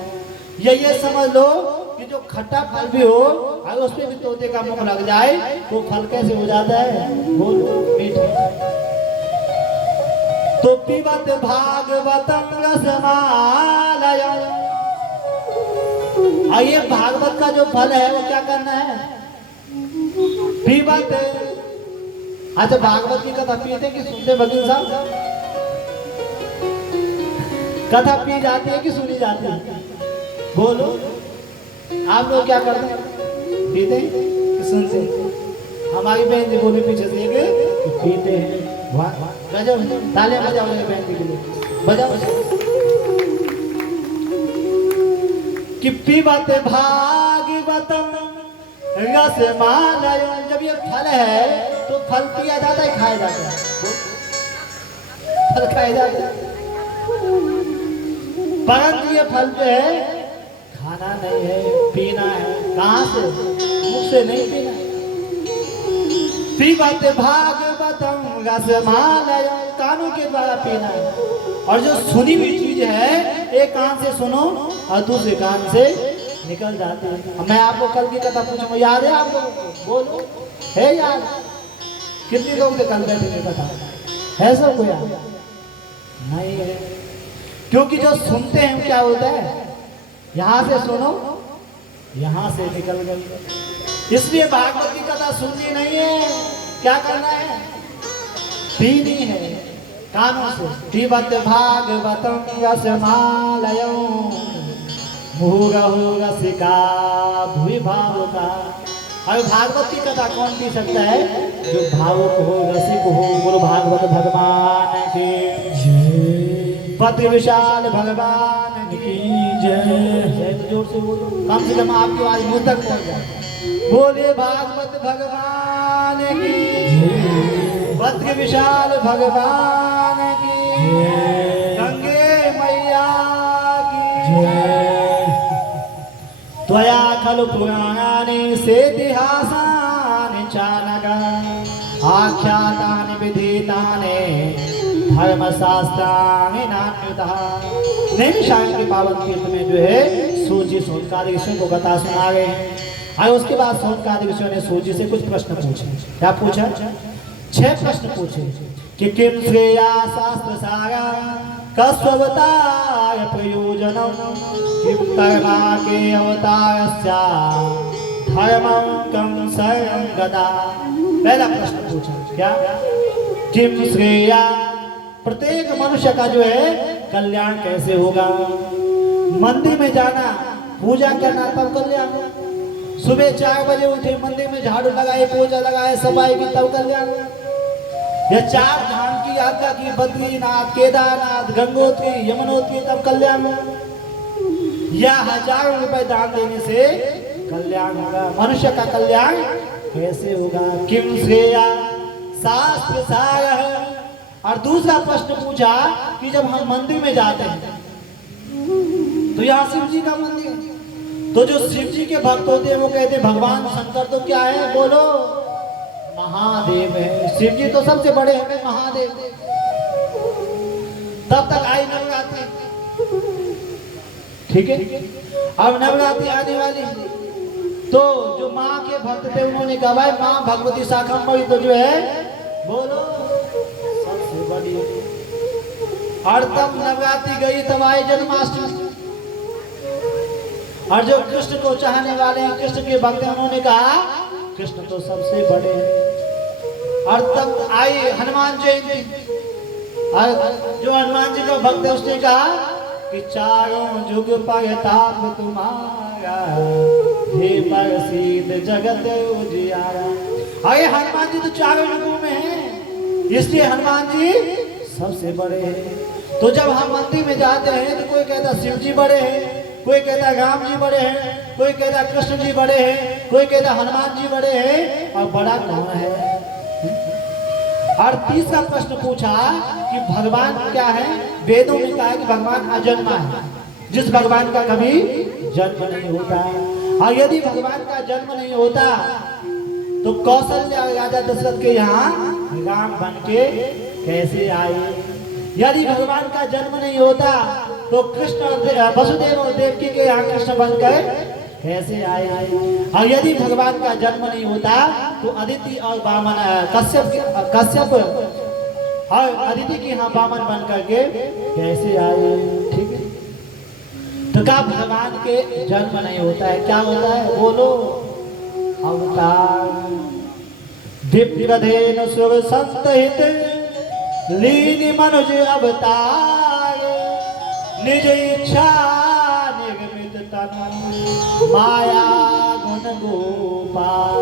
ये समझ लो कि जो खट्टा फल भी हो अगर उस पे भी तोते का मुख लग जाए तो फल कैसे हो जाता है? बोलो, मीठा। तो पिबत भागवतम रसमालयम। और ये भागवत का जो फल है वो क्या करना है? पिबत। अच्छा, भागवत की कथा पीते कि सुनते वकील साहब? कथा पी जाती है कि सुनी जाती है? बोलो, आप लोग क्या करते हैं? पीते कि सुनते? हमारी बहन जी बोली पीछे से कि पीते हैं। बजाओ तालियां, बजाओ बहन जी के लिए, बजाओ। कि पीबत भागवतम रसमालयम। जब ये फल है तो फल पिया जाता है, खाया जाता है? फल खाया जाता है, परंतु ये फल जो है खाना नहीं है, पीना है। कहाँ से? मुख से नहीं पीना। पिबत भागवतम रसमालयम, कानों के द्वारा पीना है। और जो सुनी हुई चीज है एक कान से सुनो और दूसरे कान से निकल जाते हैं। अब मैं आपको कल की कथा पूछूंगा, याद है आप लोगों को? बोलो, है याद? कितने लोग थे कल बैठे थे कथा? है सबको याद? नहीं है, क्योंकि जो सुनते हैं क्या होता है, यहाँ से सुनो, यहाँ से निकल गई। इसलिए भागवत की कथा सुननी नहीं है, क्या करना है? पीनी है कानों से। पिबत भागवतम रसमालयं मुहुरहु रसिका भुवि भावुका। अब भागवत की कथा कौन पी सकता है? जो भावुक हो, रसिक हो। गुरु भागवत भगवान की जय। पति विशाल भगवान की जय। जोर से बोलो, कम से कम आपकी आवाज मुंह तक पहुंच जाए। बोले भागवत भगवान की जय। पति विशाल भगवान की जय। गंगे मैया की जय। त्वया खलु पुराणानि सेतिहासानि चानघ आख्यातानि विधितानि धर्मशास्त्राणि नान्यतः। नैमिषारण्य के पावन तीर्थ में जो है सूजी सोनकादि ऋषियों को कथा सुना गए हैं। और उसके बाद सोनकादि ऋषियों ने सूजी से कुछ प्रश्न पूछे। क्या पूछा? 6 प्रश्न पूछे कि किम श्रेया शास्त्र सारा कस्वतार प्रयोजनम किम कर्मा के अवतारस्या धर्मं कम शरणं गदा। पहला प्रश्न पूछा क्या? किम श्रेया, प्रत्येक मनुष्य का जो है कल्याण कैसे होगा? मंदिर में जाना, पूजा करना, तब कल्याण। सुबह 4 बजे उठे, मंदिर में झाड़ू लगाए, पूजा लगाए, सफाई की, तब कल्याण। या 4 धाम की यात्रा की, बद्रीनाथ, केदारनाथ, गंगोत्री, यमुनोत्री, तब कल्याण। या हजारों रुपए दान देने से कल्याण होगा। मनुष्य का कल्याण कैसे होगा? किम श्रेया शास्त्र सारः। और दूसरा प्रश्न पूछा कि जब हम मंदिर में जाते हैं तो यहाँ शिव जी का मंदिर है, तो जो शिव जी के भक्त होते हैं वो कहते हैं भगवान शंकर तो क्या है? बोलो, महादेव है। शिव जी तो सबसे बड़े हैं, महादेव। तब तक आई नवरात्रि, ठीक है? अब नवरात्रि आने वाली, तो जो माँ के भक्त थे उन्होंने कहा भाई माँ भगवती शाकंभरी तो जो है बोलो सबसे बड़ी। और तब नवरात्रि गई, तब आई जन्माष्टमी। और जो कृष्ण को चाहने वाले हैं, कृष्ण के भक्त हैं, उन्होंने कहा कृष्ण तो सबसे बड़े हैं। और तब आई हनुमान जयंती। और जो हनुमान जी का भक्त है उसने कहा कि चारों जुग पर ताप तुम्हारा, हे प्रसिद्ध जगत उजियारा। अरे हनुमान जी तो चारों युगों में हैं, इसलिए हनुमान जी सबसे बड़े हैं। तो जब हम मंदिर में जाते हैं तो कोई कहता शिव जी बड़े हैं, कोई कहता राम जी बड़े हैं, कोई कहता कृष्ण जी बड़े हैं, कोई कहता हनुमान जी बड़े हैं, और बड़ा कौन है? और तीसरा प्रश्न पूछा कि भगवान क्या है? वेदों में कहा है कि भगवान अजन्मा है, जिस भगवान का कभी जन्म नहीं होता। और यदि भगवान का जन्म नहीं होता तो कौशल्या राजा दशरथ के यहाँ राम बन के कैसे आए? यदि भगवान का जन्म नहीं होता तो कृष्ण वसुदेव और देवकी के यहाँ कृष्ण बनकर कैसे आए? और यदि भगवान का जन्म नहीं होता तो अदिति और वामन कश्यप और अदिति के यहाँ वामन बन करके कैसे आए? ठीक है, तो क्या भगवान के जन्म नहीं होता है? क्या होता है? बोलो, अवतार। दिव्यधेन सुर संतहित लीन मनुज अवतार, निज इच्छा निर्मित तनु माया गुण गोपाल।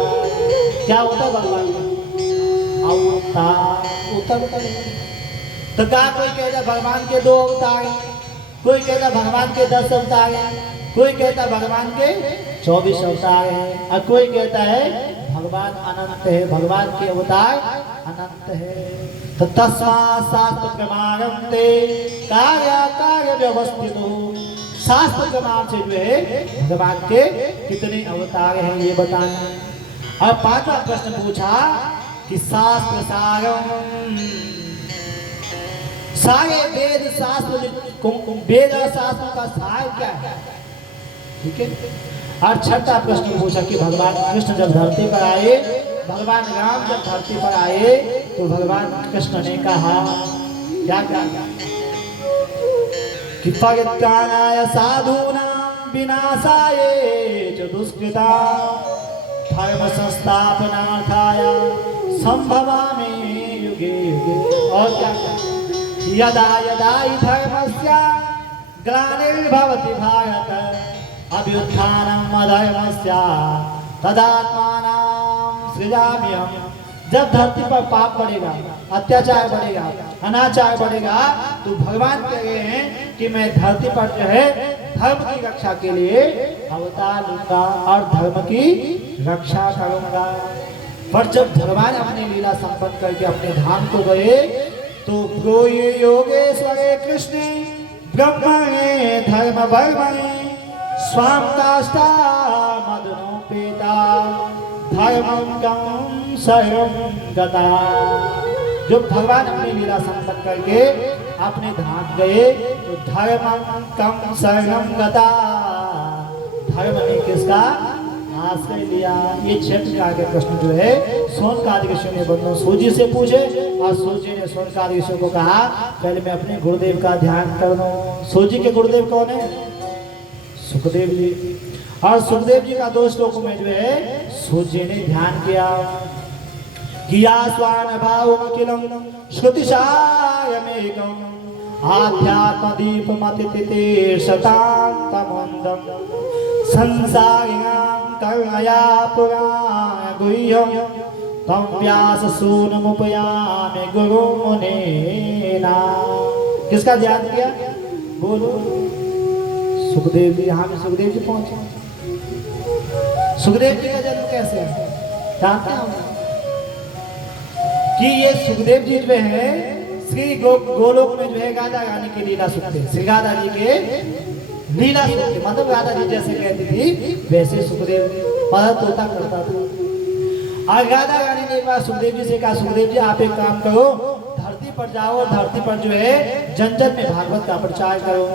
क्या होता है भगवान का? अवतार। तो क्या कोई कहता भगवान के 2 अवतार, कोई कहता भगवान के 10 अवतार हैं, कोई कहता भगवान के 24 अवतार हैं, और कोई कहता है भगवान अनंत है, भगवान के अवतार अनंत है। तो तस्मात् शास्त्र प्रमाणं ते कार्य व्यवस्थित हो। शास्त्र प्रमाण से जो है भगवान के कितने अवतार हैं ये बताना। और 5वां प्रश्न पूछा कि शास्त्र सारम, सारे वेद शास्त्र, वेद और शास्त्र का सार क्या है? ठीक है। और छठा प्रश्न पूछा कि भगवान कृष्ण जब धरती पर आए, भगवान राम जब धरती पर आए तो भगवान कृष्ण ने कहा क्या क्या कि परित्राणाय साधूनां विनाशाय च दुष्कृता धर्म संस्थापनार्थाय संभवामि युगे युगे। और क्या यदा यदा हि धर्मस्य ग्लानिर्भवति भारत अभ्युत्थानम् अधर्मस्य तदात्मानं सृजाम्यहम्। जब धरती पर पाप बढ़ेगा, अत्याचार बढ़ेगा, अनाचार बढ़ेगा तो भगवान कह रहे हैं कि मैं धरती पर जो है धर्म की रक्षा के लिए अवतार लूंगा और धर्म की रक्षा करूंगा। पर जब भगवान अपनी लीला संपन्न करके अपने धाम को गए तो गोये योगेश्वरे कृष्णे ब्रह्मणे धर्म वर्मणे स्वाम काष्ठा मदनोपेता धर्मं कं शरणं गता। जो भगवान अपनी लीला संपन्न करके अपने धाम गए तो धर्मं कं शरणं गता, धर्म ने किसका आश्रय लिया। ये क्षेत्र आगे प्रश्न जो है सोनकादि ऋषि ने बंधु सूजी से पूछे और सूजी ने सोनकादि ऋषि को कहा पहले मैं अपने गुरुदेव का ध्यान कर लूं। सूजी के गुरुदेव कौन है? सुखदेव जी। और सुखदेव जी का 2 श्लोकों में जो है सूर्य ने ध्यान किया किया स्वान भावमखिलं श्रुतिसारमेकम् आध्यात्म दीपमतितितीर्षतान्तमन्दं संसारिणां करुणया पुराण गुह्यं तं व्याससूनुमुपयामि गुरुमुनेना। किसका ध्यान किया? बोलो। सुखदेव जी। यहाँ में सुखदेव जी पहुंचे। सुखदेव जी का जन्म कैसे है जानते हैं कि ये सुखदेव जी जो है श्री गोलोक में जो है राधा रानी की लीला सुनते, श्री राधा जी के लीला सुनते, मतलब राधा जी जैसे कहती थी वैसे सुखदेव पद तोता करता था। और राधा रानी ने एक बार सुखदेव जी से कहा सुखदेव जी आप एक काम करो, धरती पर जाओ और धरती पर जो है जन जन में भागवत का प्रचार करो।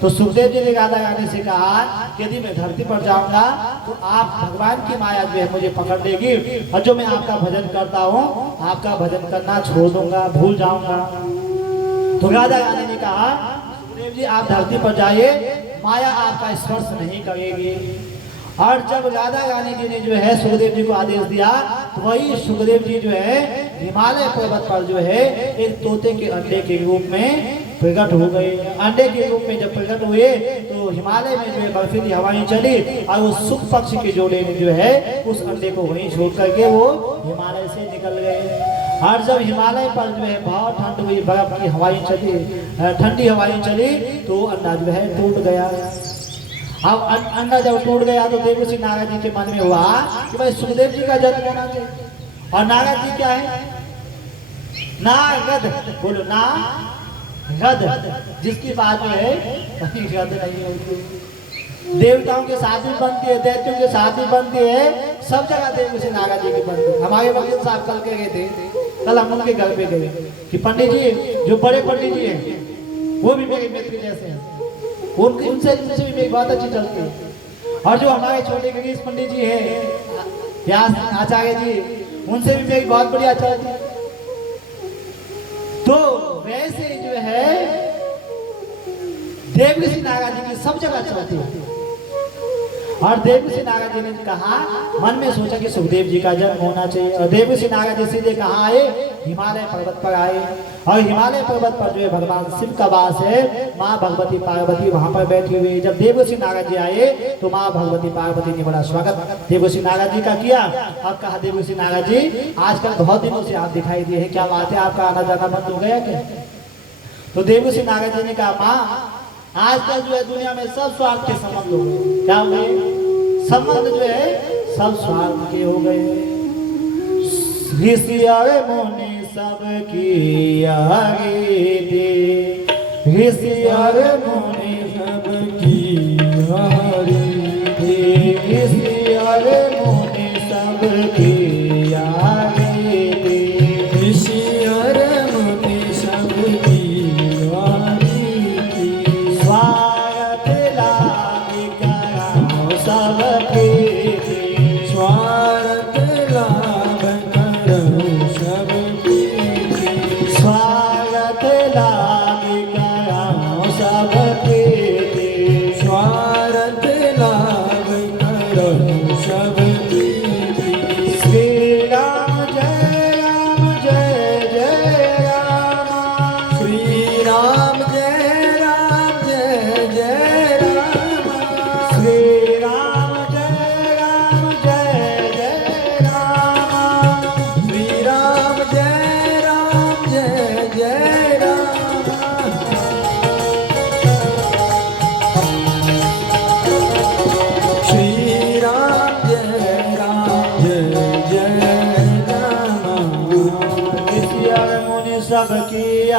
तो सुखदेव जी ने राधा रानी से कहा कि यदि मैं धरती पर जाऊंगा तो आप भगवान की माया जो है मुझे पकड़ लेगी और जो मैं आपका भजन करता हूँ आपका भजन करना छोड़ दूंगा, भूल जाऊंगा। तो राधा रानी ने कहा सुखदेव जी आप धरती पर जाइए, माया आपका स्पर्श नहीं करेगी। और जब राधा रानी जी ने जो है सुखदेव जी को आदेश दिया तो वही सुखदेव जी जो है हिमालय पर्वत पर जो है एक तोते के अंडे के रूप में प्रकट हो गए। अंडे के रूप में जब प्रकट हुए तो हिमालय में जो है बर्फीली हवाएं चली और उस सुख पक्षी के जोड़े ने जो है उस अंडे को वहीं छोड़ करके वो हिमालय से निकल गए। और जब हिमालय पर जो है बहुत ठंड हुई, बर्फ की हवाएं चली, ठंडी हवाएं चली तो अंडा जो है टूट गया। अब अंडा जब टूट गया तो देवऋषि नारद जी के मन में हुआ कि भाई सुखदेव जी का जन्म होना चाहिए। और नारद जी क्या है? नारद। बोलो ना रद, जिसकी बात जो है कहीं रद नहीं होती। देवताओं के साथ भी बनती है, दैत्यों के साथ भी बनती है, सब जगह देवऋषि नारद जी की बनती है। हमारे वकील साहब कल के गए थे, कल हम उनके घर पे गए कि पंडित जी जो बड़े पंडित जी हैं वो भी मेरे मित्र जैसे हैं, उनसे भी मेरी बात अच्छी चलती है। और जो हमारे छोटे गिरीश पंडित जी हैं, व्यास आचार्य जी, उनसे भी मेरी बहुत बढ़िया चलती है। तो वैसे जो है देवऋषि नारद जी की सब जगह चलती है। और देवऋषि नारद जी ने कहा, मन में सोचा कि सुखदेव जी का जन्म होना चाहिए। और देवऋषि नारद जी सीधे कहाँ आए? हिमालय पर्वत पर आए। और हिमालय पर्वत पर जो है भगवान शिव का वास है, माँ भगवती पार्वती वहां पर बैठी हुई। जब देवऋषि नारद जी आए तो माँ भगवती पार्वती ने बड़ा स्वागत देवऋषि नारद जी का किया। अब कहा देवऋषि नारद जी आजकल बहुत दिनों से आप दिखाई दिए हैं, क्या बात है, आपका आना जाना बंद हो गया क्या? तो देवऋषि नारद जी ने कहा माँ आजकल जो है दुनिया में सब स्वार्थ के संबंध हो गए। क्या हुए? संबंध जो है सब स्वार्थ के हो गए। ऋषि और मुनि सब की रीति, ऋषि और मुनि सब की रीति, ऋषि और मुनि सब की रीति, ऋषि और मुनि सब की रीति, स्वागत लागी करा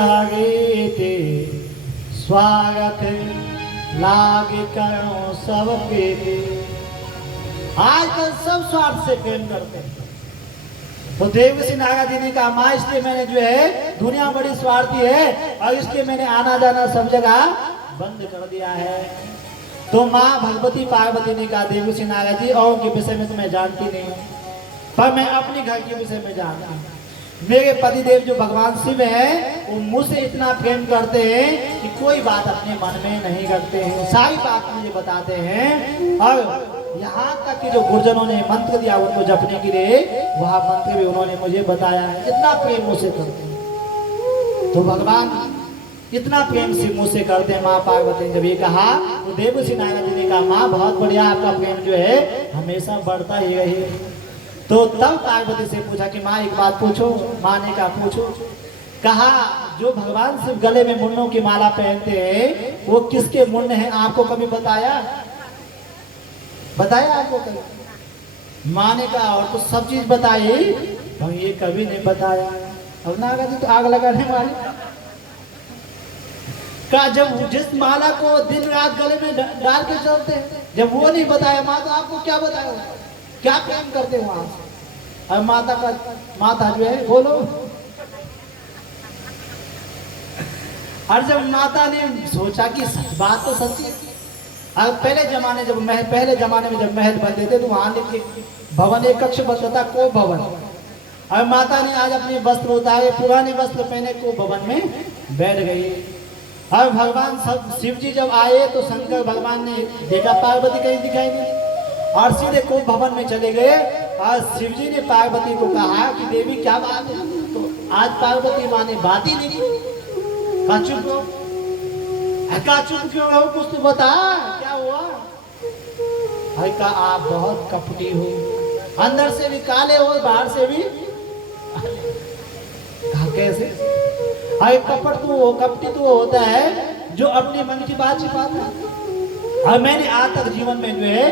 हरे ते स्वागत लागे करो सब पे। आजकल सब स्वार्थ से प्रेम करते हैं। तो देवसी नागा जी ने कहा माँ इसलिए मैंने जो है दुनिया बड़ी स्वार्थी है और इसलिए मैंने आना जाना सब जगह बंद कर दिया है। तो माँ भगवती पार्वती ने कहा देवसी नागा जी और के विषय में तो मैं जानती नहीं हूँ, पर मैं अपने घर के विषय में जानता हूँ। मेरे पतिदेव जो भगवान शिव है वो मुझसे इतना प्रेम करते हैं कि कोई बात अपने मन में नहीं रखते हैं, सारी बात मुझे बताते हैं। और यहाँ तक कि जो गुरुजनों ने मंत्र दिया उनको जपने के लिए वह मंत्र भी उन्होंने मुझे बताया है। इतना प्रेम मुझसे करते हैं। तो भगवान इतना प्रेम से मुझसे करते हैं। माँ पार्वती ने जब ये कहा तो देवसी नागा जी ने कहा माँ बहुत बढ़िया, आपका प्रेम जो है हमेशा बढ़ता ही रहे। तो तब पार्वती से पूछा कि माँ एक बात पूछो। माँ ने कहा पूछो। कहा जो भगवान शिव गले में मुन्नों की माला पहनते हैं वो किसके मुन्न हैं, आपको कभी बताया? बताया आपको कभी? माँ ने कहा और तो सब चीज बताई, तो ये कभी नहीं बताया। अब नागा जी तो आग लगाने वाले का जब जिस माला को दिन रात गले में डाल के चलते हैं, जब वो नहीं बताया माँ तो आपको क्या बताया? क्या प्रेम करते हो आप? और माता का माता जो है बोलो। और जब माता ने सोचा कि बात तो सच्ची है। अब पहले जमाने जब महल बनते थे तो वहां लिखे भवन एक कक्ष बनता था को भवन। और माता ने आज अपने वस्त्र उतारे, पुराने वस्त्र पहने को भवन में बैठ गई। और भगवान सब शिव जी जब आए तो शंकर भगवान ने देखा पार्वती कहीं दिखाई नहीं और सीधे को भवन में चले गए। और शिव जी ने पार्वती को कहा कि देवी क्या बात है? तो आज पार्वती माँ ने बात ही नहीं की। कहा चुप हो, चुप क्यों हो, कुछ तो बता क्या हुआ? अरे कहा आप बहुत कपटी हो, अंदर से भी काले हो बाहर से भी। कहा कैसे? अरे कपट तो वो कपटी तो वो होता है जो अपने मन की बात छिपाता है। और मैंने आज तक जीवन में जो है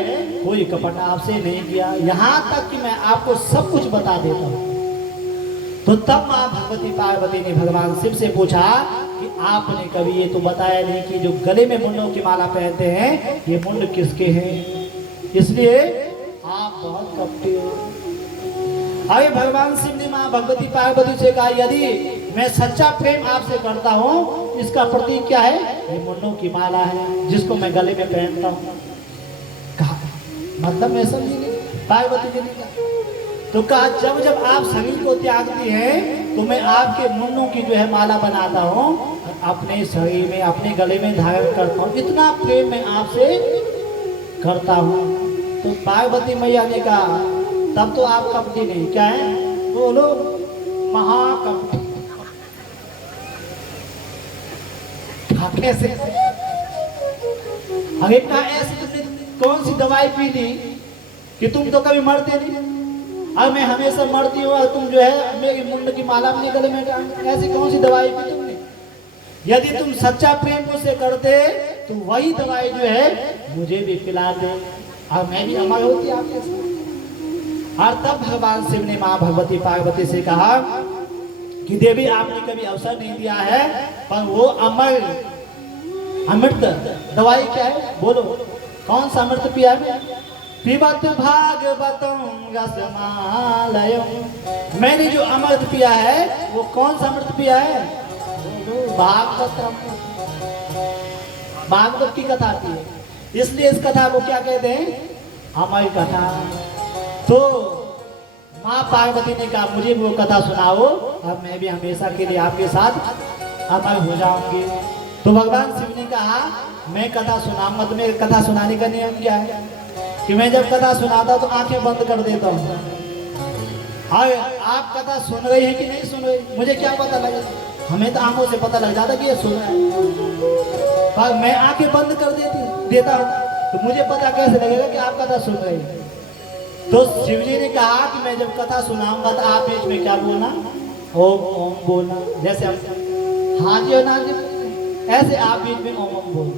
कोई कपट आपसे नहीं किया, यहाँ तक कि मैं आपको सब कुछ बता देता हूँ। तो तब माँ भगवती पार्वती ने भगवान शिव से पूछा कि आपने कभी ये तो बताया नहीं कि जो गले में मुंडों की माला पहनते हैं ये मुंड किसके हैं, इसलिए आप बहुत कपटी हो। अरे भगवान शिव ने माँ भगवती पार्वती से कहा यदि मैं सच्चा प्रेम आपसे करता हूँ इसका प्रतीक क्या है? ये मुंडों की माला है जिसको मैं गले में पहनता हूँ। कहा मतलब मैं समझी नहीं। पार्वती जी ने कहा तो कहा जब जब आप शरीर को त्यागती हैं तो मैं आपके मुंडों की जो है माला बनाता हूँ अपने शरीर में अपने गले में धारण करता हूँ, इतना प्रेम मैं आपसे करता हूँ। तो पार्वती मैया ने कहा तब तो आप कपटी नहीं, क्या है? बोलो महाकपटी। कैसे? अरे कहा ऐसी तुमने कौन सी दवाई पी ली कि तुम तो कभी मरते नहीं, अब मैं हमेशा मरती हूँ और तुम जो है मेरी मुंड की माला अपने गले में डाल, ऐसी कौन सी दवाई पी तुमने? यदि तुम सच्चा प्रेम मुझसे करते तो वही दवाई जो है मुझे भी पिलाते और मैं भी अमर होती आपके साथ। और तब भगवान शिव ने माँ भगवती पार्वती से कहा कि देवी आपने कभी अवसर नहीं दिया है, पर वो अमृत दवाई क्या है? बोलो कौन सा अमृत पिया है? पिबत भागवतम रसमालयम। मैंने जो अमृत पिया है वो कौन सा अमृत पिया है? भागवत। भागवत की कथा आती है, इसलिए इस कथा को क्या कहते हैं? अमर कथा। तो माँ पार्वती ने कहा मुझे वो कथा सुनाओ और मैं भी हमेशा के लिए आपके साथ अमर हो जाऊंगी। तो भगवान शिव ने कहा मैं कथा सुनाऊंगा। तुम्हें कथा सुनाने का नियम क्या है कि मैं जब कथा सुनाता तो आंखें बंद कर देता हूँ। हाँ आप कथा सुन रही हैं कि नहीं सुन रही मुझे क्या पता लगेगा? हमें तो आंखों से पता लग जाता कि ये सुन रहा है, पर मैं आंखें बंद कर देता हूँ तो मुझे पता कैसे लगेगा कि आप कथा सुन रही हैं? तो शिव जी ने कहा कि मैं जब कथा सुनाऊंगा तो आप बीच में क्या बोलना? ओम ओम बोलना। जैसे हम हाँ जी और ना जी ऐसे आप बीच में ओम ओम बोल।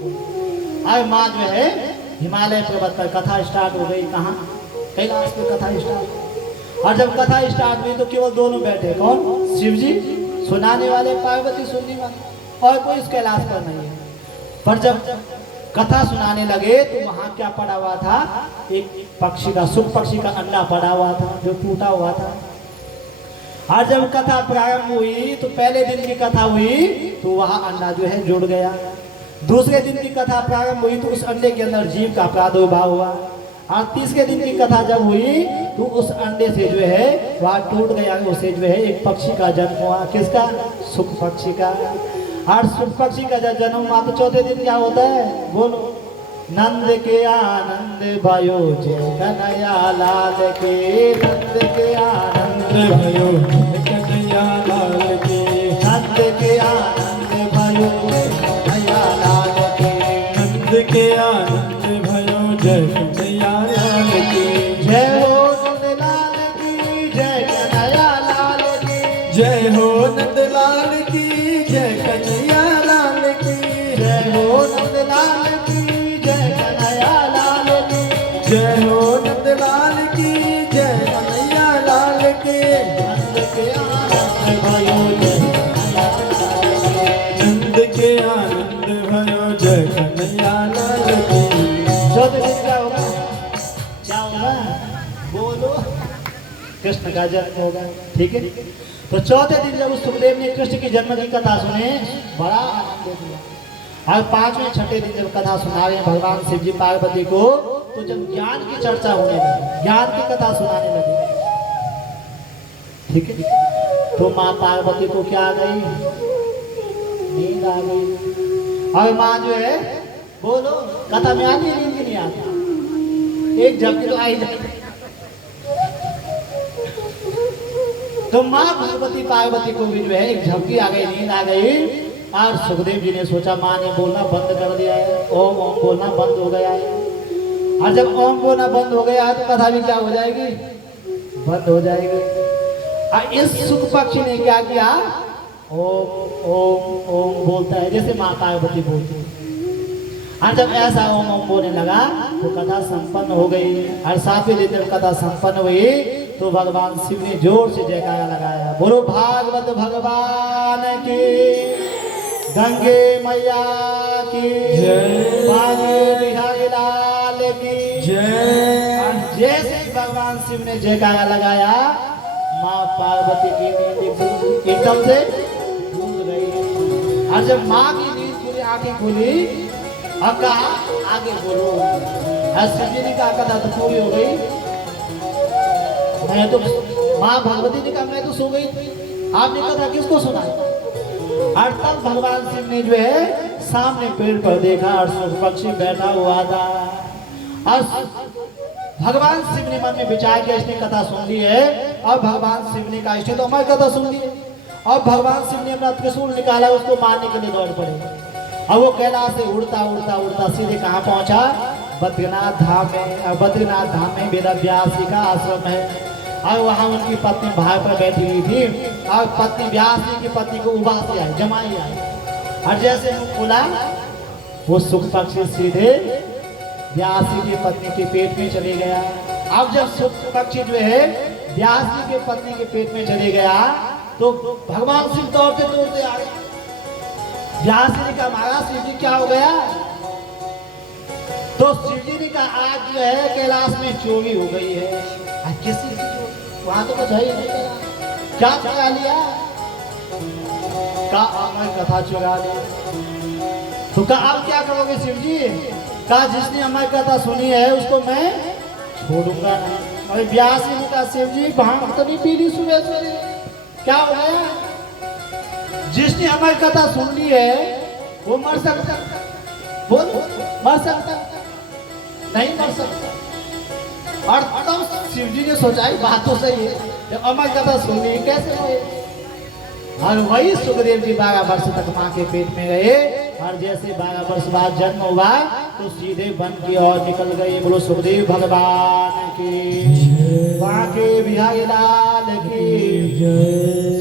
अब माँ जो है हिमालय पर्वत पर कथा स्टार्ट हो गई। कहाँ? कैलाश पे कथा स्टार्ट। और जब कथा स्टार्ट हुई तो केवल दोनों बैठे। कौन? शिव जी सुनाने वाले पार्वती, सुनने वाले और कोई इस कैलाश पर नहीं है। पर जब कथा सुनाने लगे तो वहां क्या पड़ा हुआ था, एक पक्षी का, सुख पक्षी का अंडा पड़ा हुआ था जो टूटा हुआ था। और जब कथा प्रारंभ हुई तो पहले दिन की कथा हुई तो वहां अंडा जो है जुड़ गया। दूसरे दिन की कथा प्रारंभ हुई तो उस अंडे के अंदर जीव का प्रादुर्भाव हुआ। और तीसरे दिन की कथा जब हुई तो उस अंडे से जो है वह टूट गया, उसे जो है एक पक्षी का जन्म हुआ। किसका? सुख पक्षी का। और सुख पक्षी का जब जन्म हुआ तो चौथे दिन क्या होता है, बोलो? नंद के आनंद भयो जय कन्हैया लाल के, नंद के आनंद भयो कन्हैया लाल के, नंद के आनंद भयो कन्हैया लाल के, नंद के आनंद भयो जय कन्हैया लाल की, जय हो नंद लाल की, जय कन्हैया लाल की, जय हो नंद लाल की, जय कन्हैया लाल की, जय हो नंद लाल की, जय कन्हैया लाल की, जय हो नंद लाल की, जय कन्हैया लाल की, नंद के आनंद भयो जय कन्हैया लाल की। नंद के आनंद भयो जय कन्हैया लाल की। चौथे दिन क्या होगा? क्या होगा? बोलो। कृष्ण का जन्म होगा। ठीक है। तो चौथे दिन जब उस सुखदेव ने कृष्ण की जन्म की कथा सुने, बड़ा आनंद दिया। और पांचवें छठे दिन जब कथा सुना रहे भगवान शिव जी पार्वती को, तो जब ज्ञान की चर्चा होने लगी, ज्ञान की कथा सुनाने लगी, ठीक है, तो माँ पार्वती को क्या आ गई? नींद आ गई। और माँ जो है, बोलो, कथा में आती है नींद की नहीं आती? एक झपकी तो आई जाती। तो माँ भगवती पार्वती को भी जो है एक झपकी आ गई, नींद आ गई। और सुखदेव जी ने सोचा माँ ने बोलना बंद कर दिया है, ओम ओम बोलना बंद हो गया है। और जब ओम बोलना बंद हो गया है तो कथा भी क्या हो जाएगी? बंद हो जाएगी। और इस सुख पक्षी ने क्या किया? ओम ओम ओम बोलता है जैसे माँ पार्वती बोलती है। और जब ऐसा ओम ओम बोलने लगा तो कथा संपन्न हो गई। और सातवें दिन जब कथा संपन्न हुई तो भगवान शिव ने जोर से जयकारा लगाया, बोलो भागवत भगवान की, गंगे मैया की जय, बांके बिहारी लाल की जय। और जैसे ही भगवान शिव ने जयकारा लगाया, माँ पार्वती की नींद एकदम से टूट गई। और जब माँ की नींद पूरी आंखें खुली, अब कहा आगे बोलो। शिव जी ने कहा कथा तो पूरी हो गई, मैं तो, माँ भगवती ने कहा मैं तो सो गई थी, आपने कथा किसको सुनाई? और तब भगवान शिव ने जो है सामने पेड़ पर देखा और सुख पक्षी बैठा हुआ था। और भगवान शिव ने मन में विचार किया इसने कथा सुन ली है। और भगवान शिव ने कहा इसने तो हमारी कथा सुन ली है। और भगवान शिव ने अपना त्रिशूल निकाला, उसको मारने के लिए दौड़ पड़े। और वो कैलाश से उड़ता उड़ता उड़ता सीधे कहाँ पहुंचा? बद्रीनाथ धाम में। और बद्रीनाथ धाम में वेद व्यास जी का आश्रम है। और वहाँ उनकी पत्नी भाग पर बैठी हुई थी। और पत्नी व्यास जी की पत्नी को उबासी आई, जमाई आई। और जैसे मुंह खुला वो सुख पक्षी सीधे व्यास जी की पत्नी के पेट में चले गया। अब जब सुख पक्षी जो है व्यास जी के पत्नी के पेट में चले गया तो भगवान शिव दौड़ते दौड़ते आ गए। व्यास जी ने कहा महाराज शिव जी क्या हो गया? तो शिव जी ने कहा आज जो है कैलाश में चोरी हो गई है। किसी की चोरी? वहां तो कुछ है ही नहीं। क्या चुरा लिया? कहा मैं कथा चुरा ली। तो कहा अब क्या करोगे शिव जी? कहा जिसने हमारी कथा सुनी है उसको मैं छोड़ूंगा नहीं। अरे व्यास जी ने कहा शिव जी भांग तो नहीं पी ली सुबह सुबह, क्या हो गया? जिसने हमारी कथा सुन ली है वो मर सकता? बोल, मर सकता? नहीं मर सकता। और तब शिव जी ने सोचा बात तो सही है, जब हमारी कथा सुनी कैसे हुए? और वही सुखदेव जी 12 वर्ष तक माँ के पेट में गए। और जैसे 12 वर्ष बाद जन्म हुआ तो सीधे वन की ओर निकल गए। बोलो सुखदेव भगवान की, माँ के बिहारी लाल की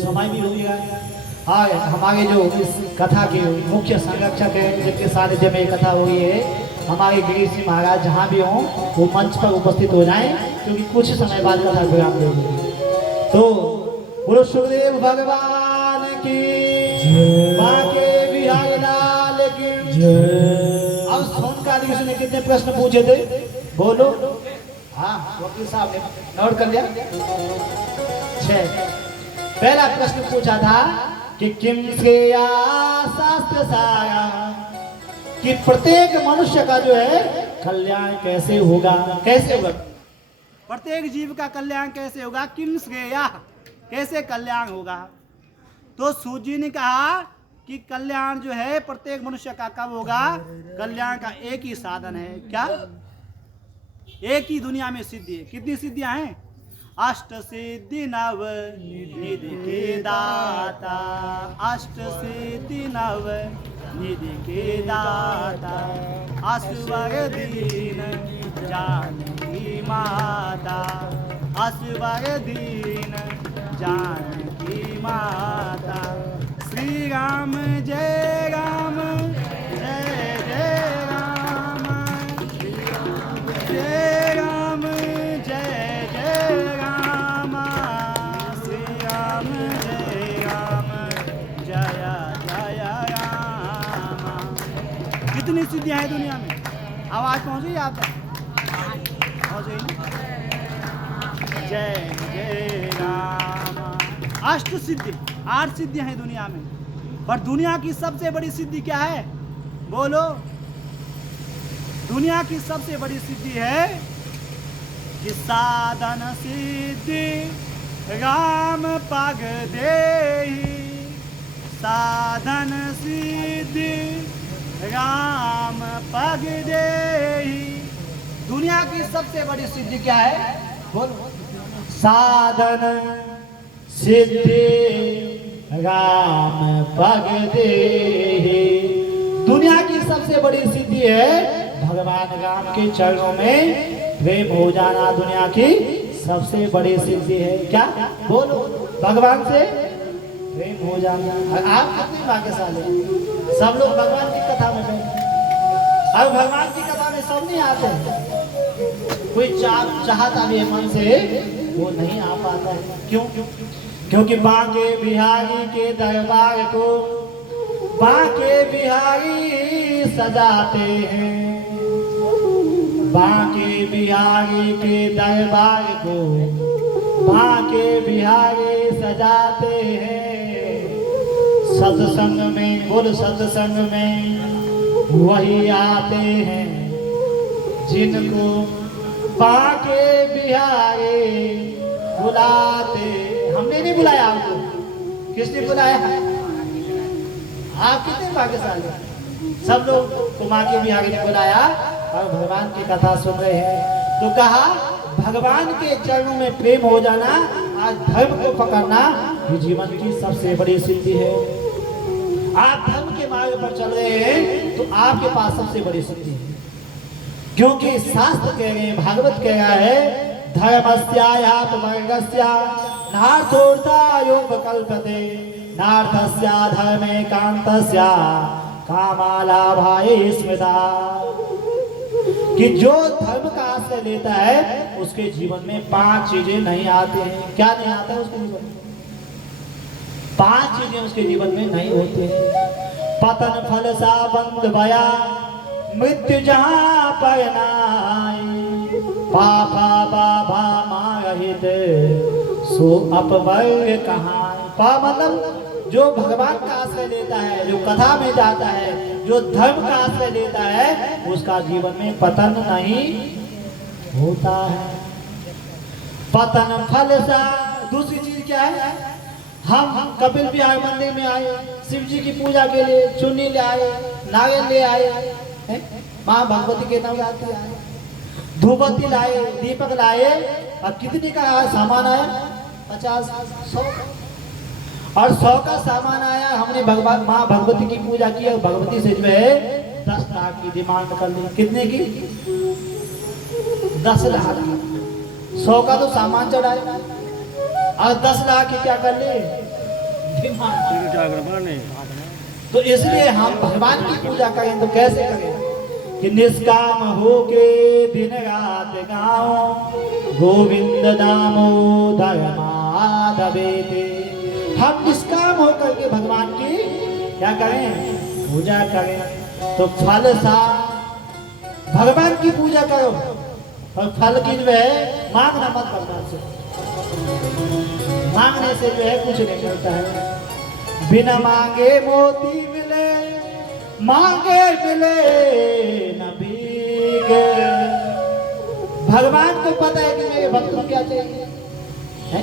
समय भी हो गया। हाँ, हमारे जो इस कथा के मुख्य संरक्षक हैं जिनके सानिध्य में कथा हुई है, हमारे गिरीश जी महाराज जहाँ भी हों वो मंच पर उपस्थित हो जाएं, क्योंकि कुछ समय बाद कथा विराम देंगे। तो बोलो सुखदेव भगवान की जय। बाके बिहारी लाल की जय। अब सोनकाली कृष्ण ने कितने प्रश्न पूछे थे बोलो? हाँ वकील साहब ने नोट कर लिया। 6। पहला प्रश्न पूछा था कि किम से या शास्त्र सारा, कि प्रत्येक मनुष्य का जो है कल्याण कैसे होगा, कैसे होगा, प्रत्येक जीव का कल्याण कैसे होगा, किम श्रेया, कैसे कल्याण होगा। तो सूत जी ने कहा कि कल्याण जो है प्रत्येक मनुष्य का कब होगा, कल्याण का एक ही साधन है, क्या, एक ही दुनिया में सिद्धि है। कितनी सिद्धियां हैं? अष्ट सिद्धि नव निधि के दाता, अष्ट सिद्धि नव निधि के दाता, असवर दीन जानकी माता, असवर दीन जानकी माता। श्री राम जय राम, जय जय राम, जय राम जय जय राम, श्री राम जय राम, जय जय राम। कितनी सिद्धियां हैं दुनिया में? आवाज पहुंच गई आप तक? पहुंच गई ना? जय जय राम। अष्ट सिद्धि, 8 सिद्धियां हैं दुनिया में, पर दुनिया की सबसे बड़ी सिद्धि क्या है बोलो? दुनिया की सबसे बड़ी सिद्धि है कि साधन सिद्धि राम पग देहि, साधन सिद्धि राम पग देहि। दुनिया की सबसे बड़ी सिद्धि क्या है बोलो? साधन सिद्धि राम पग देहि। दुनिया की सबसे बड़ी सिद्धि है भगवान राम के चरणों में प्रेम हो जाना। दुनिया की सबसे बड़ी सिद्धि है क्या बोलो? भगवान से प्रेम हो जाना। आप कितने भाग्यशाली हैं, सब लोग भगवान की कथा में बैठे। अब भगवान की कथा में सब नहीं आते, कोई चाहता भी है मन से वो नहीं आ पाता है। क्यों? क्योंकि बांके बिहारी के दरबार को बांके बिहारी सजाते हैं, बांके बिहारी के दरबार को बांके बिहारी सजाते हैं। सत्संग में बोल, सत्संग में वही आते हैं जिनको बांके बिहारी बुलाते। हमने नहीं बुलाया आपको, किसने बुलाया? आप कितने भाग्यशाली हैं, सब लोग को बांके बिहारी ने बुलाया और भगवान की कथा सुन रहे हैं। तो कहा भगवान के चरणों में प्रेम हो जाना, आज धर्म को पकड़ना ये जीवन की सबसे बड़ी सिद्धि है। आप धर्म के मार्ग पर चल रहे हैं तो आपके पास सबसे बड़ी सिद्धि है, क्योंकि शास्त्र कह रहे हैं, भागवत कह रहा है धर्मस्यायात्मवर्गस्य नार्थोऽर्थायोपकल्पते नार्थस्य धर्मेकान्तस्य कामालाभाय स्मृता। कि जो धर्म का आश्रय लेता है उसके जीवन में 5 चीजें नहीं आती हैं। क्या नहीं आता है उसके जीवन में? 5 चीजें उसके जीवन में नहीं होती हैं। पतन फल सा बंद भया, मृत्यु जहाँ पर नाई, पापा बाबा मारहित सो अपवर्ग कहाँ। पा मतलब जो भगवान का आश्रय लेता है, जो कथा में जाता है, जो धर्म का आश्रय लेता है, उसका जीवन में पतन नहीं होता है। पतन फल सा। दूसरी चीज क्या है? हम कपिल बिहार मंदिर में आए, शिव जी की पूजा के लिए चुन्नी ले आए, नारियल ले आए, माँ भगवती के नाम आती है, धूपबत्ती लाए, दीपक लाए, और कितने का सामान आया? 50, 100। और 100 का सामान आया। हमने भगवान माँ भगवती की पूजा की और भगवती से जो है 10 लाख की डिमांड कर ली। कितने की? 10 लाख की। 100 का तो सामान चढ़ाए और 10 लाख की क्या कर ले डिमांड। तो इसलिए हम भगवान की पूजा करें तो कैसे करें कि निष्काम होके दिन रात गाओ गोविंद दामोदर माधवेते। हम निष्काम होकर के भगवान की क्या करें, पूजा करें। तो फल सा भगवान की पूजा करो और फल की जो है मांगना मत भगवान से। मांगने से जो है कुछ नहीं मिलता है। बिना मांगे मोती मिले, मांगे मिले न भीगे। भगवान को पता है कि मेरे भक्त को क्या चाहिए है?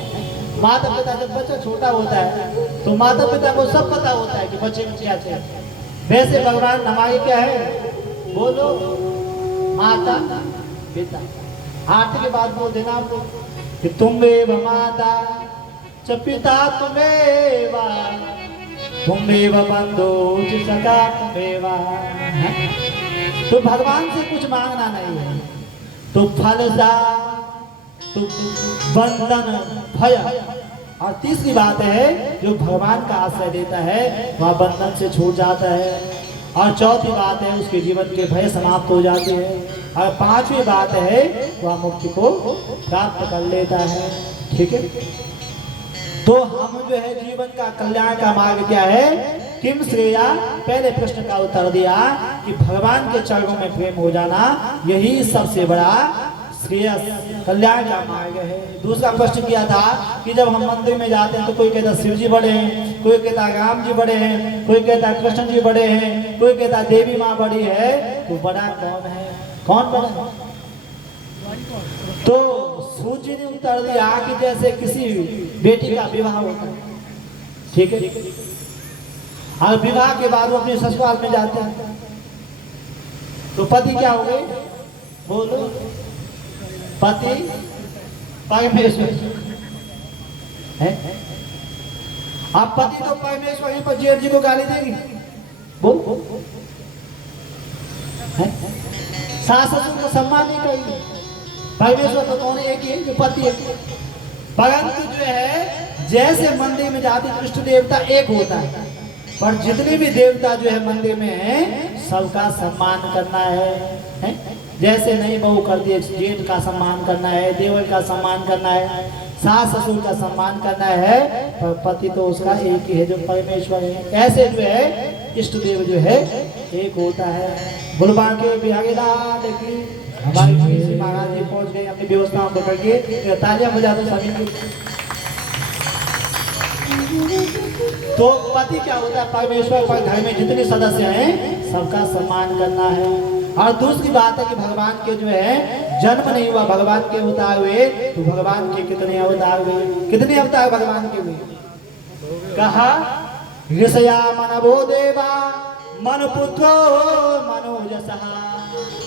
माता पिता जब बच्चा छोटा होता है तो माता पिता को सब पता होता है कि बच्चे को क्या चाहिए। वैसे भगवान हमारे क्या है, बोलो माता पिता। आरती के बाद बोल देना आपको कि तुमेव माता च पिता तुमेव, तुमेव बंधु च सखा तुमेव। तो भगवान से कुछ मांगना नहीं है। तो फल सा तो बंधन भय। और तीसरी बात है, जो भगवान का आश्रय देता है वह बंधन से छूट जाता है। और चौथी बात है, उसके जीवन के भय समाप्त हो जाते हैं। और पांचवी बात है, वह मुक्ति को प्राप्त कर लेता है। ठीक है, तो हम जो है जीवन का कल्याण का मार्ग क्या है, किम श्रेया। पहले प्रश्न का उत्तर दिया कि भगवान के चरणों में प्रेम हो जाना यही सबसे बड़ा श्रेयस कल्याण का मार्ग है। दूसरा प्रश्न किया था कि जब हम मंदिर में जाते हैं तो कोई कहता शिव जी बड़े हैं, कोई कहता राम जी बड़े हैं, कोई कहता कृष्ण जी बड़े हैं, कोई कहता देवी माँ बड़ी है। तो बड़ा कौन है, कौन बड़ा है? तो सूर्य ने उत्तर दिया कि जैसे किसी बेटी का विवाह होता है, ठीक है, और विवाह के बाद वो अपने ससुराल में जाते हैं तो पति क्या हो गए, बोलो, पति परमेश्वर है। अब पति तो परमेश्वर पर जेठ जी को गाली देगी, बोल, सास ससुर का सम्मान नहीं करेगी। परमेश्वर तो कौन एक ही है, जो पति है। परंतु जो है जैसे मंदिर में जाते इष्ट देवता एक होता है, पर जितने भी देवता जो है मंदिर में है सबका सम्मान करना है? जैसे नहीं बहू करती है, जेठ का सम्मान करना है, देवर का सम्मान करना है, सास ससुर का सम्मान करना है, पर पति तो उसका एक ही है जो परमेश्वर है। ऐसे जो है इष्ट देव जो है एक होता है। गुलबान के बिहारी लाल की हमारे श्री महाराज जी पहुंच गए अपनी व्यवस्थाओं को करके, तालियां बजा दो सभी की। तो पति क्या होता है, परमेश्वर पर घर में जितने सदस्य हैं सबका सम्मान करना है। और दूसरी बात है कि भगवान के जो है जन्म नहीं हुआ, भगवान के अवतार हुए, तो भगवान के कितने अवतार हुए, कितने अवतार भगवान के हुए? कहा ऋषया मनवो देवा मन पुत्रो मनोजसः।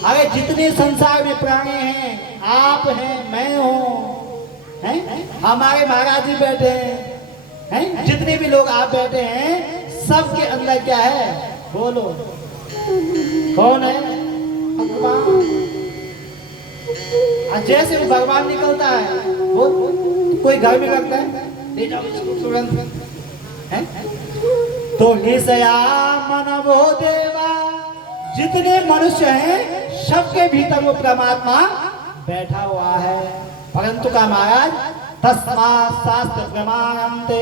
अरे जितने संसार में प्राणी हैं, आप हैं, मैं हूँ, हैं, हमारे महाराज जी बैठे हैं, जितने भी लोग आप बैठे हैं, सबके अंदर क्या है, बोलो कौन है, भगवान। जैसे वो भगवान निकलता है वो कोई घर में रखता है, ले जाओ इसको तुरंत, है? तो ऋषया मनवो देवा, जितने मनुष्य हैं सबके भीतर वो परमात्मा बैठा हुआ है। परंतु का महाराज तस्मात् शास्त्र प्रमाणन्ते,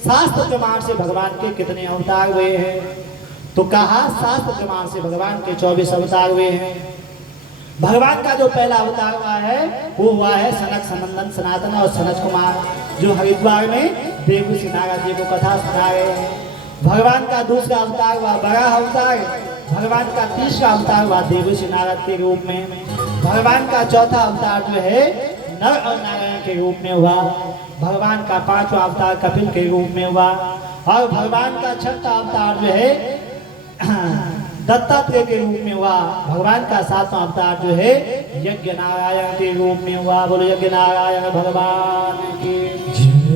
शास्त्र प्रमाण से भगवान के कितने अवतार हुए हैं? तो कहा शास्त्र प्रमाण से भगवान के 24 अवतार हुए हैं। भगवान का जो पहला अवतार हुआ है वो हुआ है सनक सनंदन सनातन और सनत कुमार, जो हरिद्वार में देवऋषि नारद जी को कथा सुना रहे हैं। भगवान का दूसरा अवतार हुआ वराह अवतार। भगवान का तीसरा अवतार हुआ देवऋषि नारद के रूप में। भगवान का चौथा अवतार जो है नर और नारायण के रूप में हुआ। भगवान का पांचवा अवतार कपिल के रूप में हुआ। और भगवान का छठा अवतार जो है दत्तात्रेय के रूप में हुआ। भगवान का सातवां अवतार जो है यज्ञ नारायण के रूप में हुआ। बोलो यज्ञ नारायण भगवान की।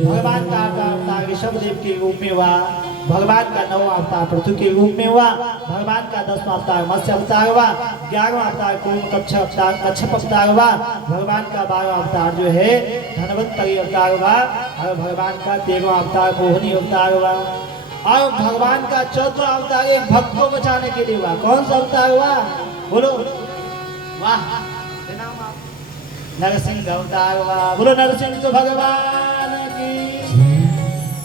भगवान का अवतार ऋषभदेव के रूप में हुआ। भगवान का 9वां अवतार पृथ्वी के रूप में हुआ। भगवान का 10वां अवतार मत्स्य अवतार हुआ। 11वां अवतार कच्छप अवतार हुआ। भगवान का 12वां अवतार जो है धनवंतरी अवतार हुआ। और भगवान का 13वां अवतार मोहिनी अवतार हुआ। और भगवान का 14वां अवतार एक भक्त को बचाने के लिए हुआ। कौन सा अवतार हुआ, बोलो? वाह, नरसिंह अवतार हुआ। बोलो नरसिंह तो भगवान की।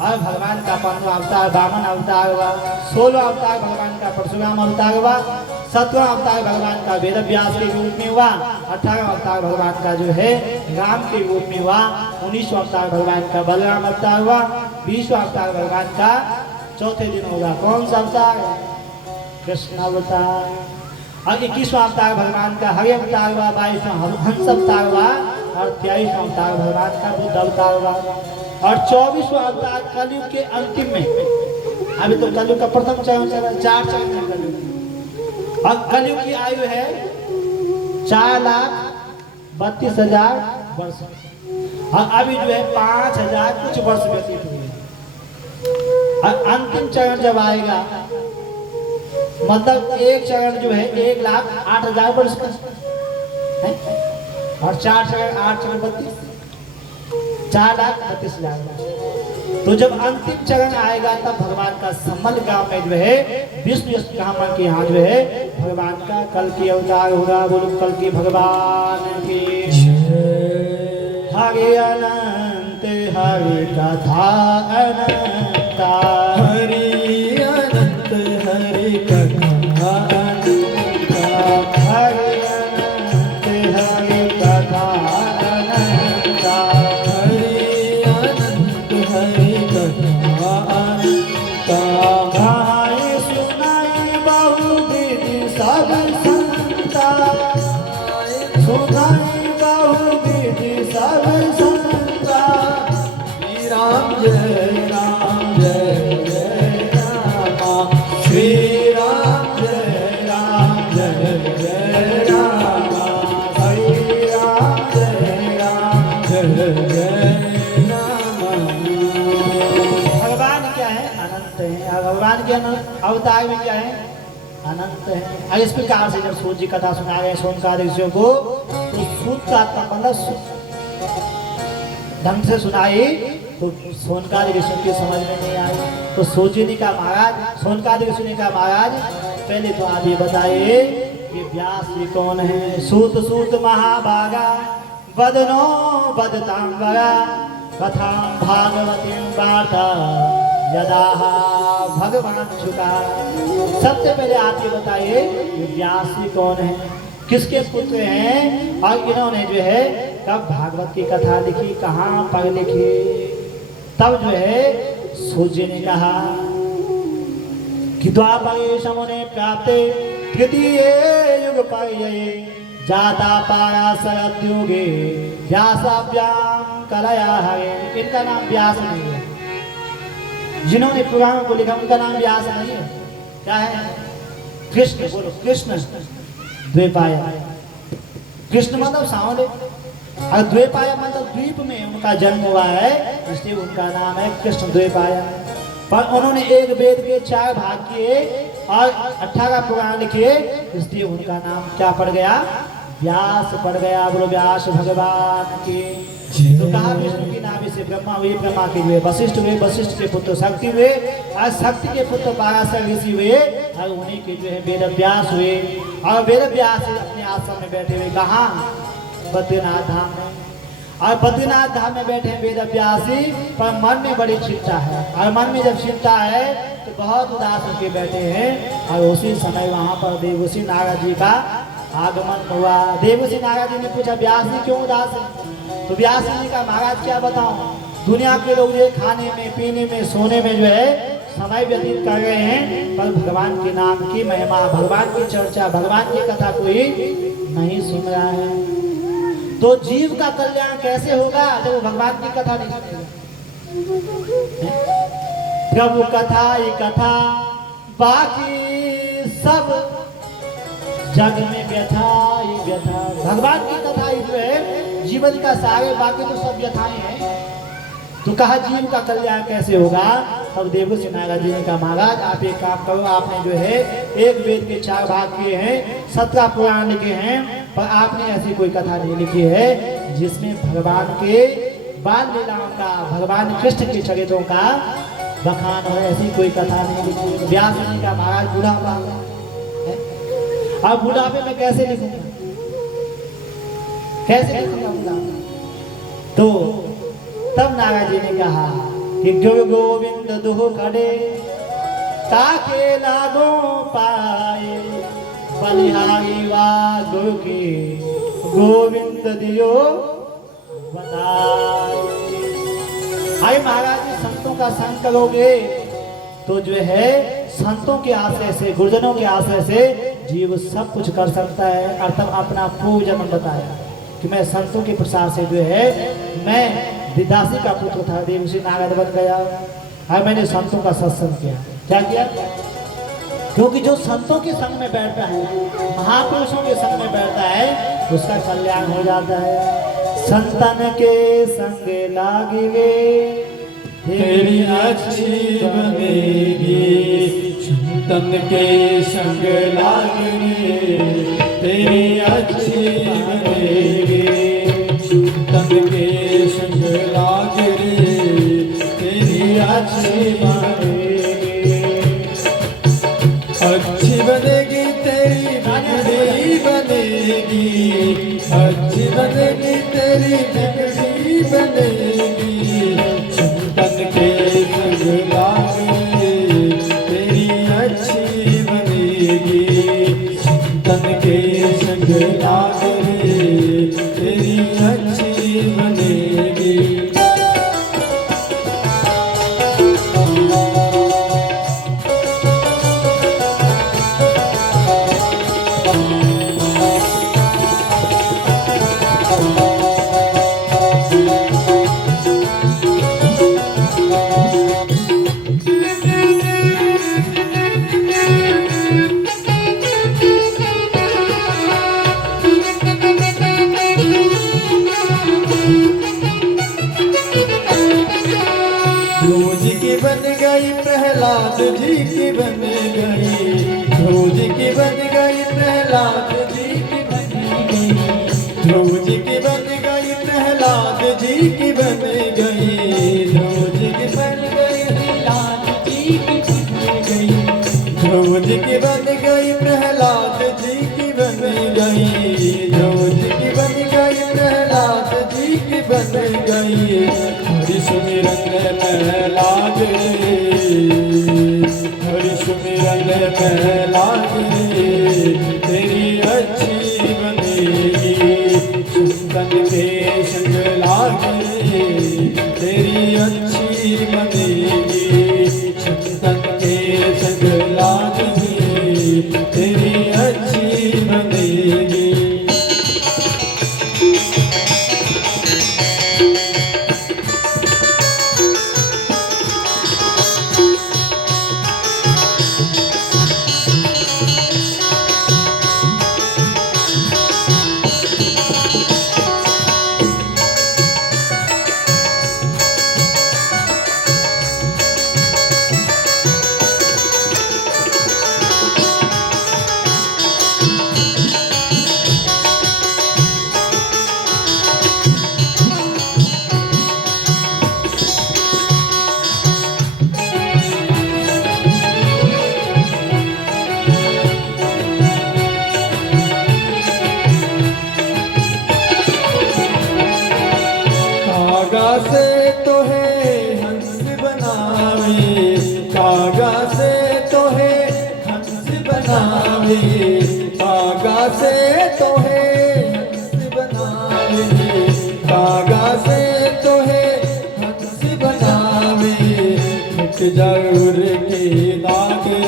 और भगवान का 15 अवतार वामन अवतार हुआ, 16 अवतार भगवान का परशुराम अवतार हुआ, 17वां अवतार भगवान का वेद व्यास के रूप में हुआ, 18वां अवतार भगवान का जो है राम के रूप में हुआ, 19वां अवतार भगवान का बलराम अवतार हुआ, 20वां अवतार भगवान का चौथे दिन होगा कौन सा अवतार? कृष्ण अवतार। और 21वां अवतार भगवान का हरि अवतार हुआ, 22वां हंस अवतार हुआ और 23वां अवतार भगवान का बुद्ध अवतार हुआ और 24वां अवतार कलयुग के अंतिम में। अभी तो कलयुग का प्रथम चरण चल रहा है, 4 चरण है कलयुग। और कलयुग की आयु है 4,32,000 वर्ष और अभी जो है 5,000 कुछ वर्ष व्यतीत हुए। और अंतिम चरण जब आएगा मतलब एक चरण जो है 1,08,000 वर्ष का है और 4 चरण 8 चरण 32 4,32,000 वर्ष। तो जब अंतिम चरण आएगा तब भगवान का सम्मल गांव में जो है विष्णु ब्राह्मण के यहाँ जो है भगवान का कल की अवतार होगा। बोलो कल की भगवान की हरि अनंत हरि कथा अनंता हरि अनंत हरि कथा अनंता हरि अनंत हरि कथा अनंता हरि अनंत हरि कथा अनंता कहानी सुनाई बहुविधि सब संता सुनाई बहुविधि सब संता श्री राम जय राम जय जय राम श्री राम जय राम जय जय राम हरि राम जय राम जय जय राम। भगवान क्या है? अनंत है। और भगवान के अवतार में क्या है? अनंत है। और इस प्रकार से जब सूर्य जी कथा सुना रहे सोमकार ऋषियों को तो सूर्य का मतलब ढंग से सुनाई तो सोनकार ऋषि की समझ में नहीं आई। तो सूर्य ने कहा महाराज, सोनकार ऋषि ने कहा महाराज पहले तो आप ये बताइए कि व्यास जी कौन है? सूत सूत महाभागा वदनो वदतांबरा कथा भागवती वार्ता यदा भगवान चुका। सबसे पहले आप ये बताइए कि व्यास जी कौन है, किसके पुत्र हैं और इन्होंने जो है कब भागवत की कथा लिखी, कहाँ पर लिखी? तब जो है सूर्य ने कहा कि द्वापरे शमुने प्राप्ते तृतीय युग पर्यये जाता पारा शरद्युगे व्यासाभ्याम कलया हरे। इनका नाम व्यास नहीं है, जिन्होंने पुराण को लिखा उनका नाम व्यास नहीं है। क्या है? कृष्ण। बोलो कृष्ण। द्वैपायन। कृष्ण मतलब सांवले और द्वैपायन मतलब द्वीप में उनका जन्म हुआ है, इसलिए उनका नाम है कृष्ण द्वैपायन। पर उन्होंने एक वेद के 4 भाग किए और 18 पुराण लिखे, इसलिए उनका नाम क्या पड़ गया? व्यास पड़ गया। बोलो व्यास भगवान की। तो कहा विष्णु की नाभि से ब्रह्मा हुए, ब्रह्मा के हुए वशिष्ठ हुए, वशिष्ठ के पुत्र शक्ति हुए और शक्ति के पुत्र पराशर ऋषि हुए और उन्हीं के जो है वेद व्यास हुए। और वेद व्यास अपने आश्रम में बैठे हुए कहाँ? बद्रीनाथ धाम में। और बद्रीनाथ धाम में बैठे वेद व्यासी, पर मन में बड़ी चिंता है और मन में जब चिंता है तो बहुत उदास होकर बैठे हैं। और उसी समय वहाँ पर देवर्षि नारद जी का आगमन हुआ। देवर्षि नारद जी ने पूछा व्यास जी क्यों उदास है? तो व्यास जी का महाराज क्या बताऊं, दुनिया के लोग ये खाने में पीने में सोने में जो है समय व्यतीत कर रहे हैं, पर भगवान के नाम की महिमा, भगवान की चर्चा, भगवान की कथा कोई नहीं सुन रहा है। तो जीव का कल्याण कैसे होगा जब वो भगवान की कथा नहीं सुनेगा? प्रभु कथा ही कथा, बाकी सब जग में व्यथा ही व्यथा। भगवान की कथा ही जो है जीवन का सारे, बाकी तो सब व्यथाएं हैं। तो कहा जीव का कल्याण कैसे होगा? तब देवर्षि नारद जी ने कहा महाराज आप एक काम करो, आपने जो है एक वेद के 4 भाग किए हैं, 17 पुराण लिखे हैं, पर आपने ऐसी कोई कथा नहीं लिखी है जिसमें भगवान के बाल लीलाओं का, भगवान कृष्ण के चरित्रों का बखान हो। ऐसी कोई कथा नहीं लिखी। व्यास जी का महाराज बुढ़ापा है, अब बुढ़ापे में कैसे लिखूंगा, कैसे लिखूंगा बुढ़ापा? तो तब नारद जी ने कहा कि जो गोविंद दुह खड़े ताके लागो पाए बलिहारी वा गुरु की गोविंद दियो बताए। हाय महाराज जी, संतों का संग करोगे तो जो है संतों के आश्रय से, गुरुजनों के आश्रय से जीव सब कुछ कर सकता है। अर्थात अपना पूर्व जन्म बताया कि मैं संतों के प्रसार से जो है मैं दिदासी का पुत्र था, देवसी नारद बन गया। हाँ, मैंने संतों का सत्संग किया। क्या किया? क्योंकि जो संतों के संग में बैठता है, महापुरुषों के संग में बैठता है, उसका कल्याण हो जाता है। संतन के संग लागिवे तेरी अच्छी बनेगी, संतन के संग लागिवे तेरी अच्छी बनेगी, संतन के संग लागिवे तेरी अच्छी बनेगी। अच्छी बनेगी तेरी बिगड़ी बनेगी, अच्छी बनेगी तेरी बिगड़ी बनेगी, संतन के संग लागे तेरी अच्छी बनेगी, संतन के संग लागे तेरी अच्छी बनेगी। बन गई प्रहलाद जी की बन गई, ध्रुव जी की बन गई प्रहलाद जी की बन गई, ध्रुव जी की बन गई प्रहलाद जी की बन गई, ध्रुव जी की बन गई प्रहलाद जी की बन गई, ध्रुव जी की बन गई प्रहलाद जी की बन गई, ध्रुव जी की बन गई प्रहलाद जी की बन गई। हरि सुमिरन प्रहलाद हरि सुमिरन प्रहलाद तेरी अच्छी बनेगी, संतन के संग लागे तेरी अच्छी बनेगी, संतन के संग लागे तेरी अच्छी बनेगी। कागा से तो है हंस बनावे, कागा से तो है हंस बनावे, कागा से तो है हंस बनावे, कागा से तो है हंस बनावे, मिट जरूर के दागे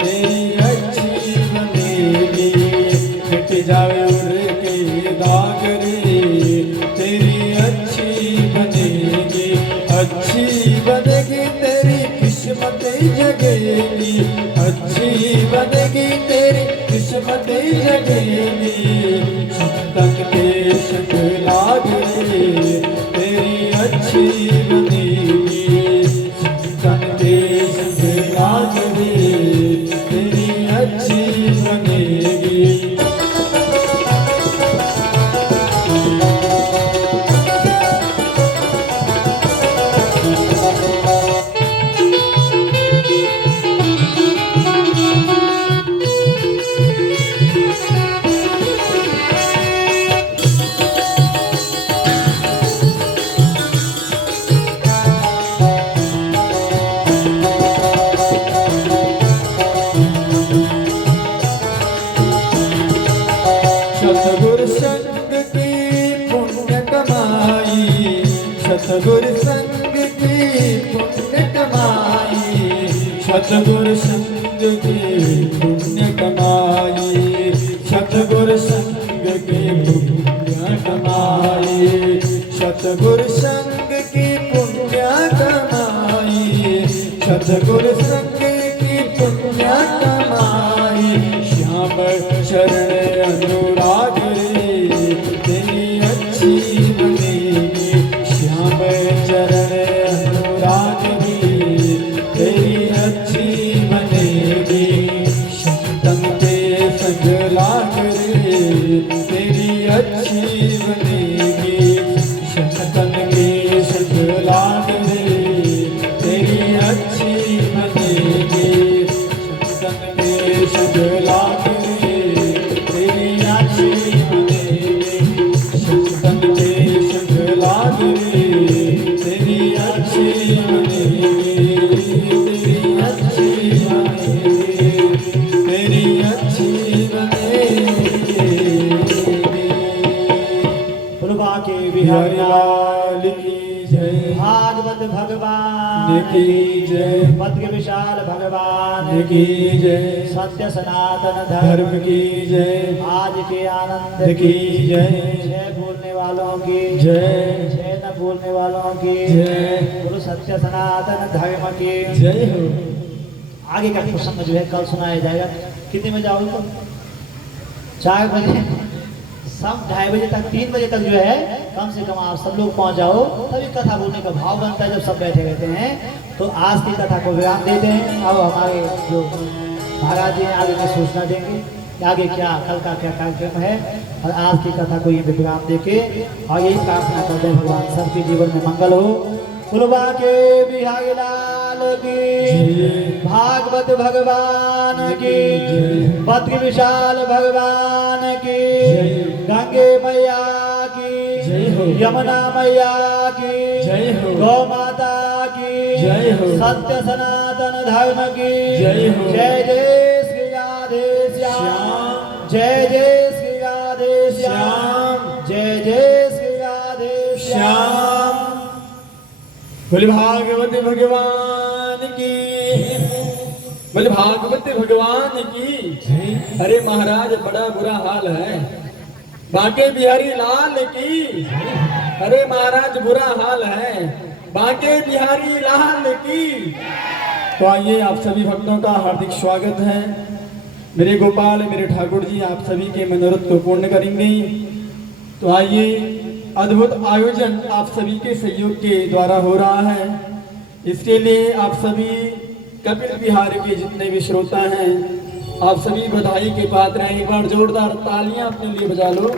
तेरी अच्छी बनेगी, मिट जरूर के दागे तेरी अच्छी बनेगी, अच्छी बनेगी तेरी किस्मत जगेगी, अच्छी बनेगी तेरी किस्मत जगेगी, संतन के संग लागे तेरी अच्छी बनेगी, संतन सतगुरु संग की पुण्य कमाई, सतगुरु संग की पुण्य कमाई, सतगुरु संग की पुण्य कमाई, सतगुरु संग की पुण्य कमाई, सतगुरु संग की पुण्य कमाई। श्याम शरण अनुराग रे तेरी अच्छी बनेगी, श्याम चरण अनुराग रे तेरी अच्छी बनेगी, शतम के संग लाग रे तेरी अच्छी बनेगी, शतम के संग लाग रे तेरी अच्छी बनेगी, शतम के संग लाग रे तेरी अच्छी बनेगी, शतम के संग लाग रे तेरी अच्छी बनेगी, तेरी अच्छी बनेगी, तेरी अच्छी बनेगी। दुर्गा के बिहारी बिहारी लाल की जय, भागवत भगवान की जय, पद्म विशाल भगवान की जय, सत्य सनातन धर्म धर्म की जय, आज के आनंद की जय, जय भूलने वालों की जय जय न भूलने वालों की जय, गुरु सत्य सनातन धर्म की जय हो। आगे का प्रसंग जो है कल सुनाया जाएगा। कितने बजे आओगे तुम? 4 बजे, शाम 2:30 बजे तक, 3 बजे तक जो है कम से कम आप सब लोग पहुंच जाओ, तभी कथा बोलने का भाव बनता है। जब सब बैठे रहते हैं तो आज की कथा को विराम देते हैं। अब हमारे जो महाराज जी आगे की सूचना देंगे कि आगे क्या, कल का क्या कार्यक्रम है, और आज की कथा को ये विराम देके और यही प्रार्थना करते हैं भगवान सबके जीवन में मंगल हो। कुलबा के बिहारी लाल की, भागवत भगवान की, पद्म विशाल भगवान की, गंगे मैया की, यमुना मैया की, जय हो। गौ माता की, जय हो। सत्य सनातन धर्म की, जय हो। जय जय श्री राधे श्याम, श्याम। जय जय श्री राधे श्याम, श्याम। जय जय श्री राधे श्याम। बोले भागवत भगवान की, बोले भागवत भगवान की। अरे महाराज बड़ा बुरा हाल है। बांके बिहारी लाल की। अरे महाराज बुरा हाल है। बांके बिहारी लाल की। तो आइए आप सभी भक्तों का हार्दिक स्वागत है। मेरे गोपाल, मेरे ठाकुर जी आप सभी के मनोरथ को पूर्ण करेंगे। तो आइए, अद्भुत आयोजन आप सभी के सहयोग के द्वारा हो रहा है। इसके लिए आप सभी कपिल बिहार के जितने भी श्रोता हैं, आप सभी बधाई के पात्र हैं। एक बार जोरदार तालियां अपने लिए बजा लो।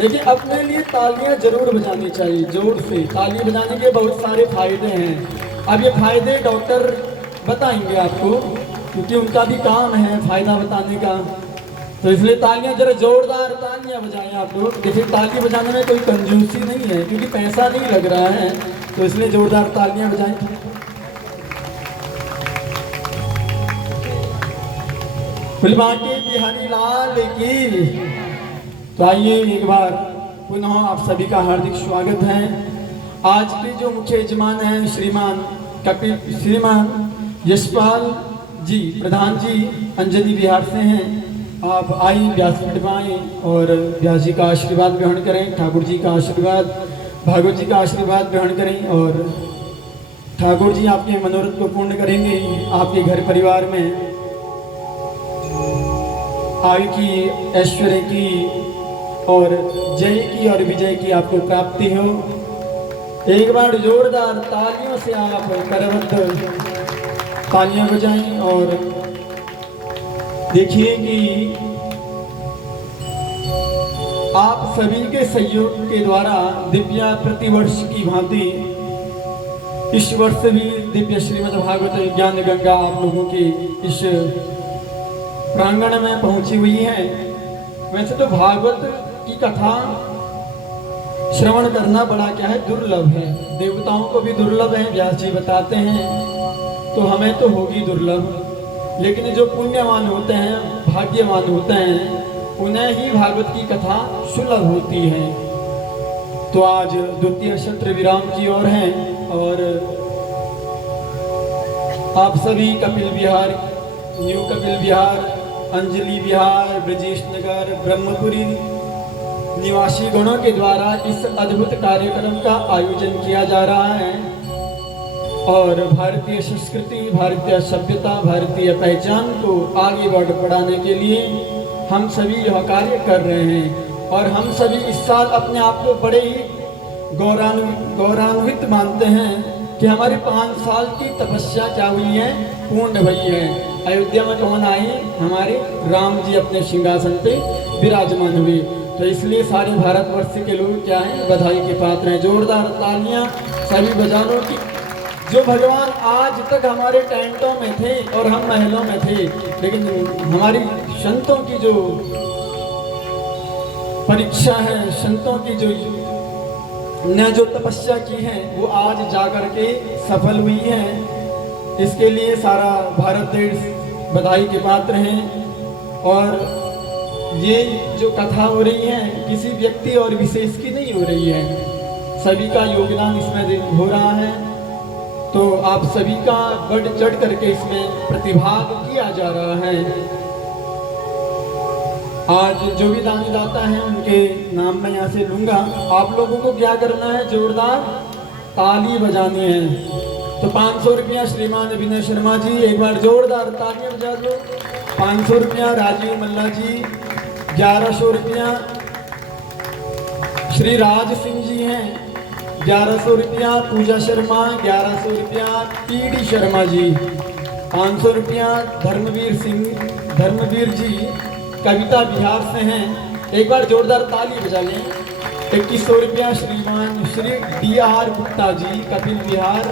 देखिए, अपने लिए तालियां जरूर बजानी चाहिए, जोर से। ताली बजाने के बहुत सारे फायदे हैं। अब ये फायदे डॉक्टर बताएंगे आपको, क्योंकि उनका भी काम है फायदा बताने का। तो इसलिए तालियां, जरा जोरदार तालियां बजाएं आप लोग। देखिए, ताली बजाने में कोई कंजूसी नहीं है, क्योंकि पैसा नहीं लग रहा है, तो इसलिए जोरदार तालियां बजाएं। बांके बिहारी लाल की। तो आइए एक बार पुनः आप सभी का हार्दिक स्वागत है। आज के जो मुख्य यजमान हैं श्रीमान यशपाल जी प्रधान जी अंजनी बिहार से हैं। आप आइए, व्यासपीठ पर आए और व्यास जी का आशीर्वाद ग्रहण करें, ठाकुर जी का आशीर्वाद, भागवत जी का आशीर्वाद ग्रहण करें, और ठाकुर जी आपके मनोरथ को पूर्ण करेंगे। आपके घर परिवार में आयु की, ऐश्वर्य की और जय की और विजय की आपको प्राप्ति हो। एक बार जोरदार तालियों से आप करबद्ध तालियां बजाएं और देखिए कि आप सभी के सहयोग के द्वारा दिव्या प्रतिवर्ष की भांति इस वर्ष भी दिव्य श्रीमद् भागवत ज्ञान गंगा आप लोगों के इस प्रांगण में पहुंची हुई है। वैसे तो भागवत की कथा श्रवण करना बड़ा क्या है, दुर्लभ है। देवताओं को भी दुर्लभ है, व्यास जी बताते हैं, तो हमें तो होगी दुर्लभ। लेकिन जो पुण्यवान होते हैं, भाग्यवान होते हैं, उन्हें ही भागवत की कथा सुलभ होती है। तो आज द्वितीय सत्र विराम की ओर हैं और आप सभी कपिल विहार, न्यू कपिल विहार, अंजलि विहार, ब्रजेश नगर, ब्रह्मपुरी निवासी गणों के द्वारा इस अद्भुत कार्यक्रम का आयोजन किया जा रहा है और भारतीय संस्कृति, भारतीय सभ्यता, भारतीय पहचान को आगे बढ़ाने के लिए हम सभी यह कार्य कर रहे हैं। और हम सभी इस साल अपने आप को बड़े ही गौरवान्वित मानते हैं कि हमारी 5 साल की तपस्या क्या हुई है, पूर्ण हुई है। अयोध्या में कौन आए, हमारे राम जी अपने सिंहासन पे विराजमान हुए। तो इसलिए सारे भारतवर्ष के लोग क्या हैं, बधाई के पात्र हैं। जोरदार तालियां सभी बजानों की। जो भगवान आज तक हमारे टेंटों में थे और हम महलों में थे, लेकिन हमारी संतों की जो परीक्षा है, संतों की जो तपस्या की है, वो आज जाकर के सफल हुई है। इसके लिए सारा भारत देश बधाई के पात्र हैं। और ये जो कथा हो रही है किसी व्यक्ति और विशेष की नहीं हो रही है, सभी का योगदान इसमें हो रहा है। तो आप सभी का बढ़ चढ़ करके इसमें प्रतिभाग किया जा रहा है। आज जो भी दानी दाता हैं उनके नाम मैं यहाँ से लूँगा। आप लोगों को क्या करना है, जोरदार ताली बजानी है। तो 500 रुपया श्रीमान विनय शर्मा जी, एक बार जोरदार तालियां बजा दो। 500 रुपया राजीव मल्ला जी, 1100 रुपया श्री राज सिंह जी हैं, 1100 रुपया पूजा शर्मा, 1100 रुपया पीडी शर्मा जी, 500 रुपया धर्मवीर जी कविता बिहार से हैं। एक बार जोरदार ताली बजा लें। 2100 रुपया श्रीमान श्री DR गुप्ता जी कपिल बिहार,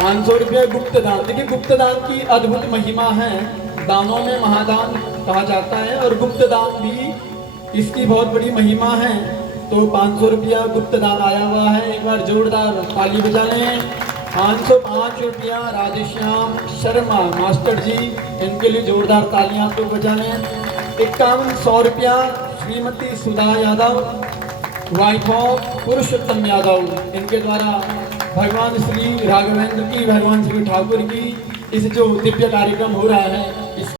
500 रुपया गुप्त दान। देखिए गुप्त दान की अद्भुत महिमा है, दानों में महादान कहा जाता है और गुप्त दान भी इसकी बहुत बड़ी महिमा है। तो 500 रुपया गुप्त दान आया हुआ है, एक बार जोरदार ताली बजा लें। 505 रुपया राधेश्याम शर्मा मास्टर जी, इनके लिए जोरदार तालियां तो बजा लें। 5100 रुपया श्रीमती सुधा यादव, वाइफ ऑफ पुरुषोत्तम यादव, इनके द्वारा भगवान श्री राघवेंद्र की, भगवान श्री ठाकुर की इस जो दिव्य कार्यक्रम हो रहा है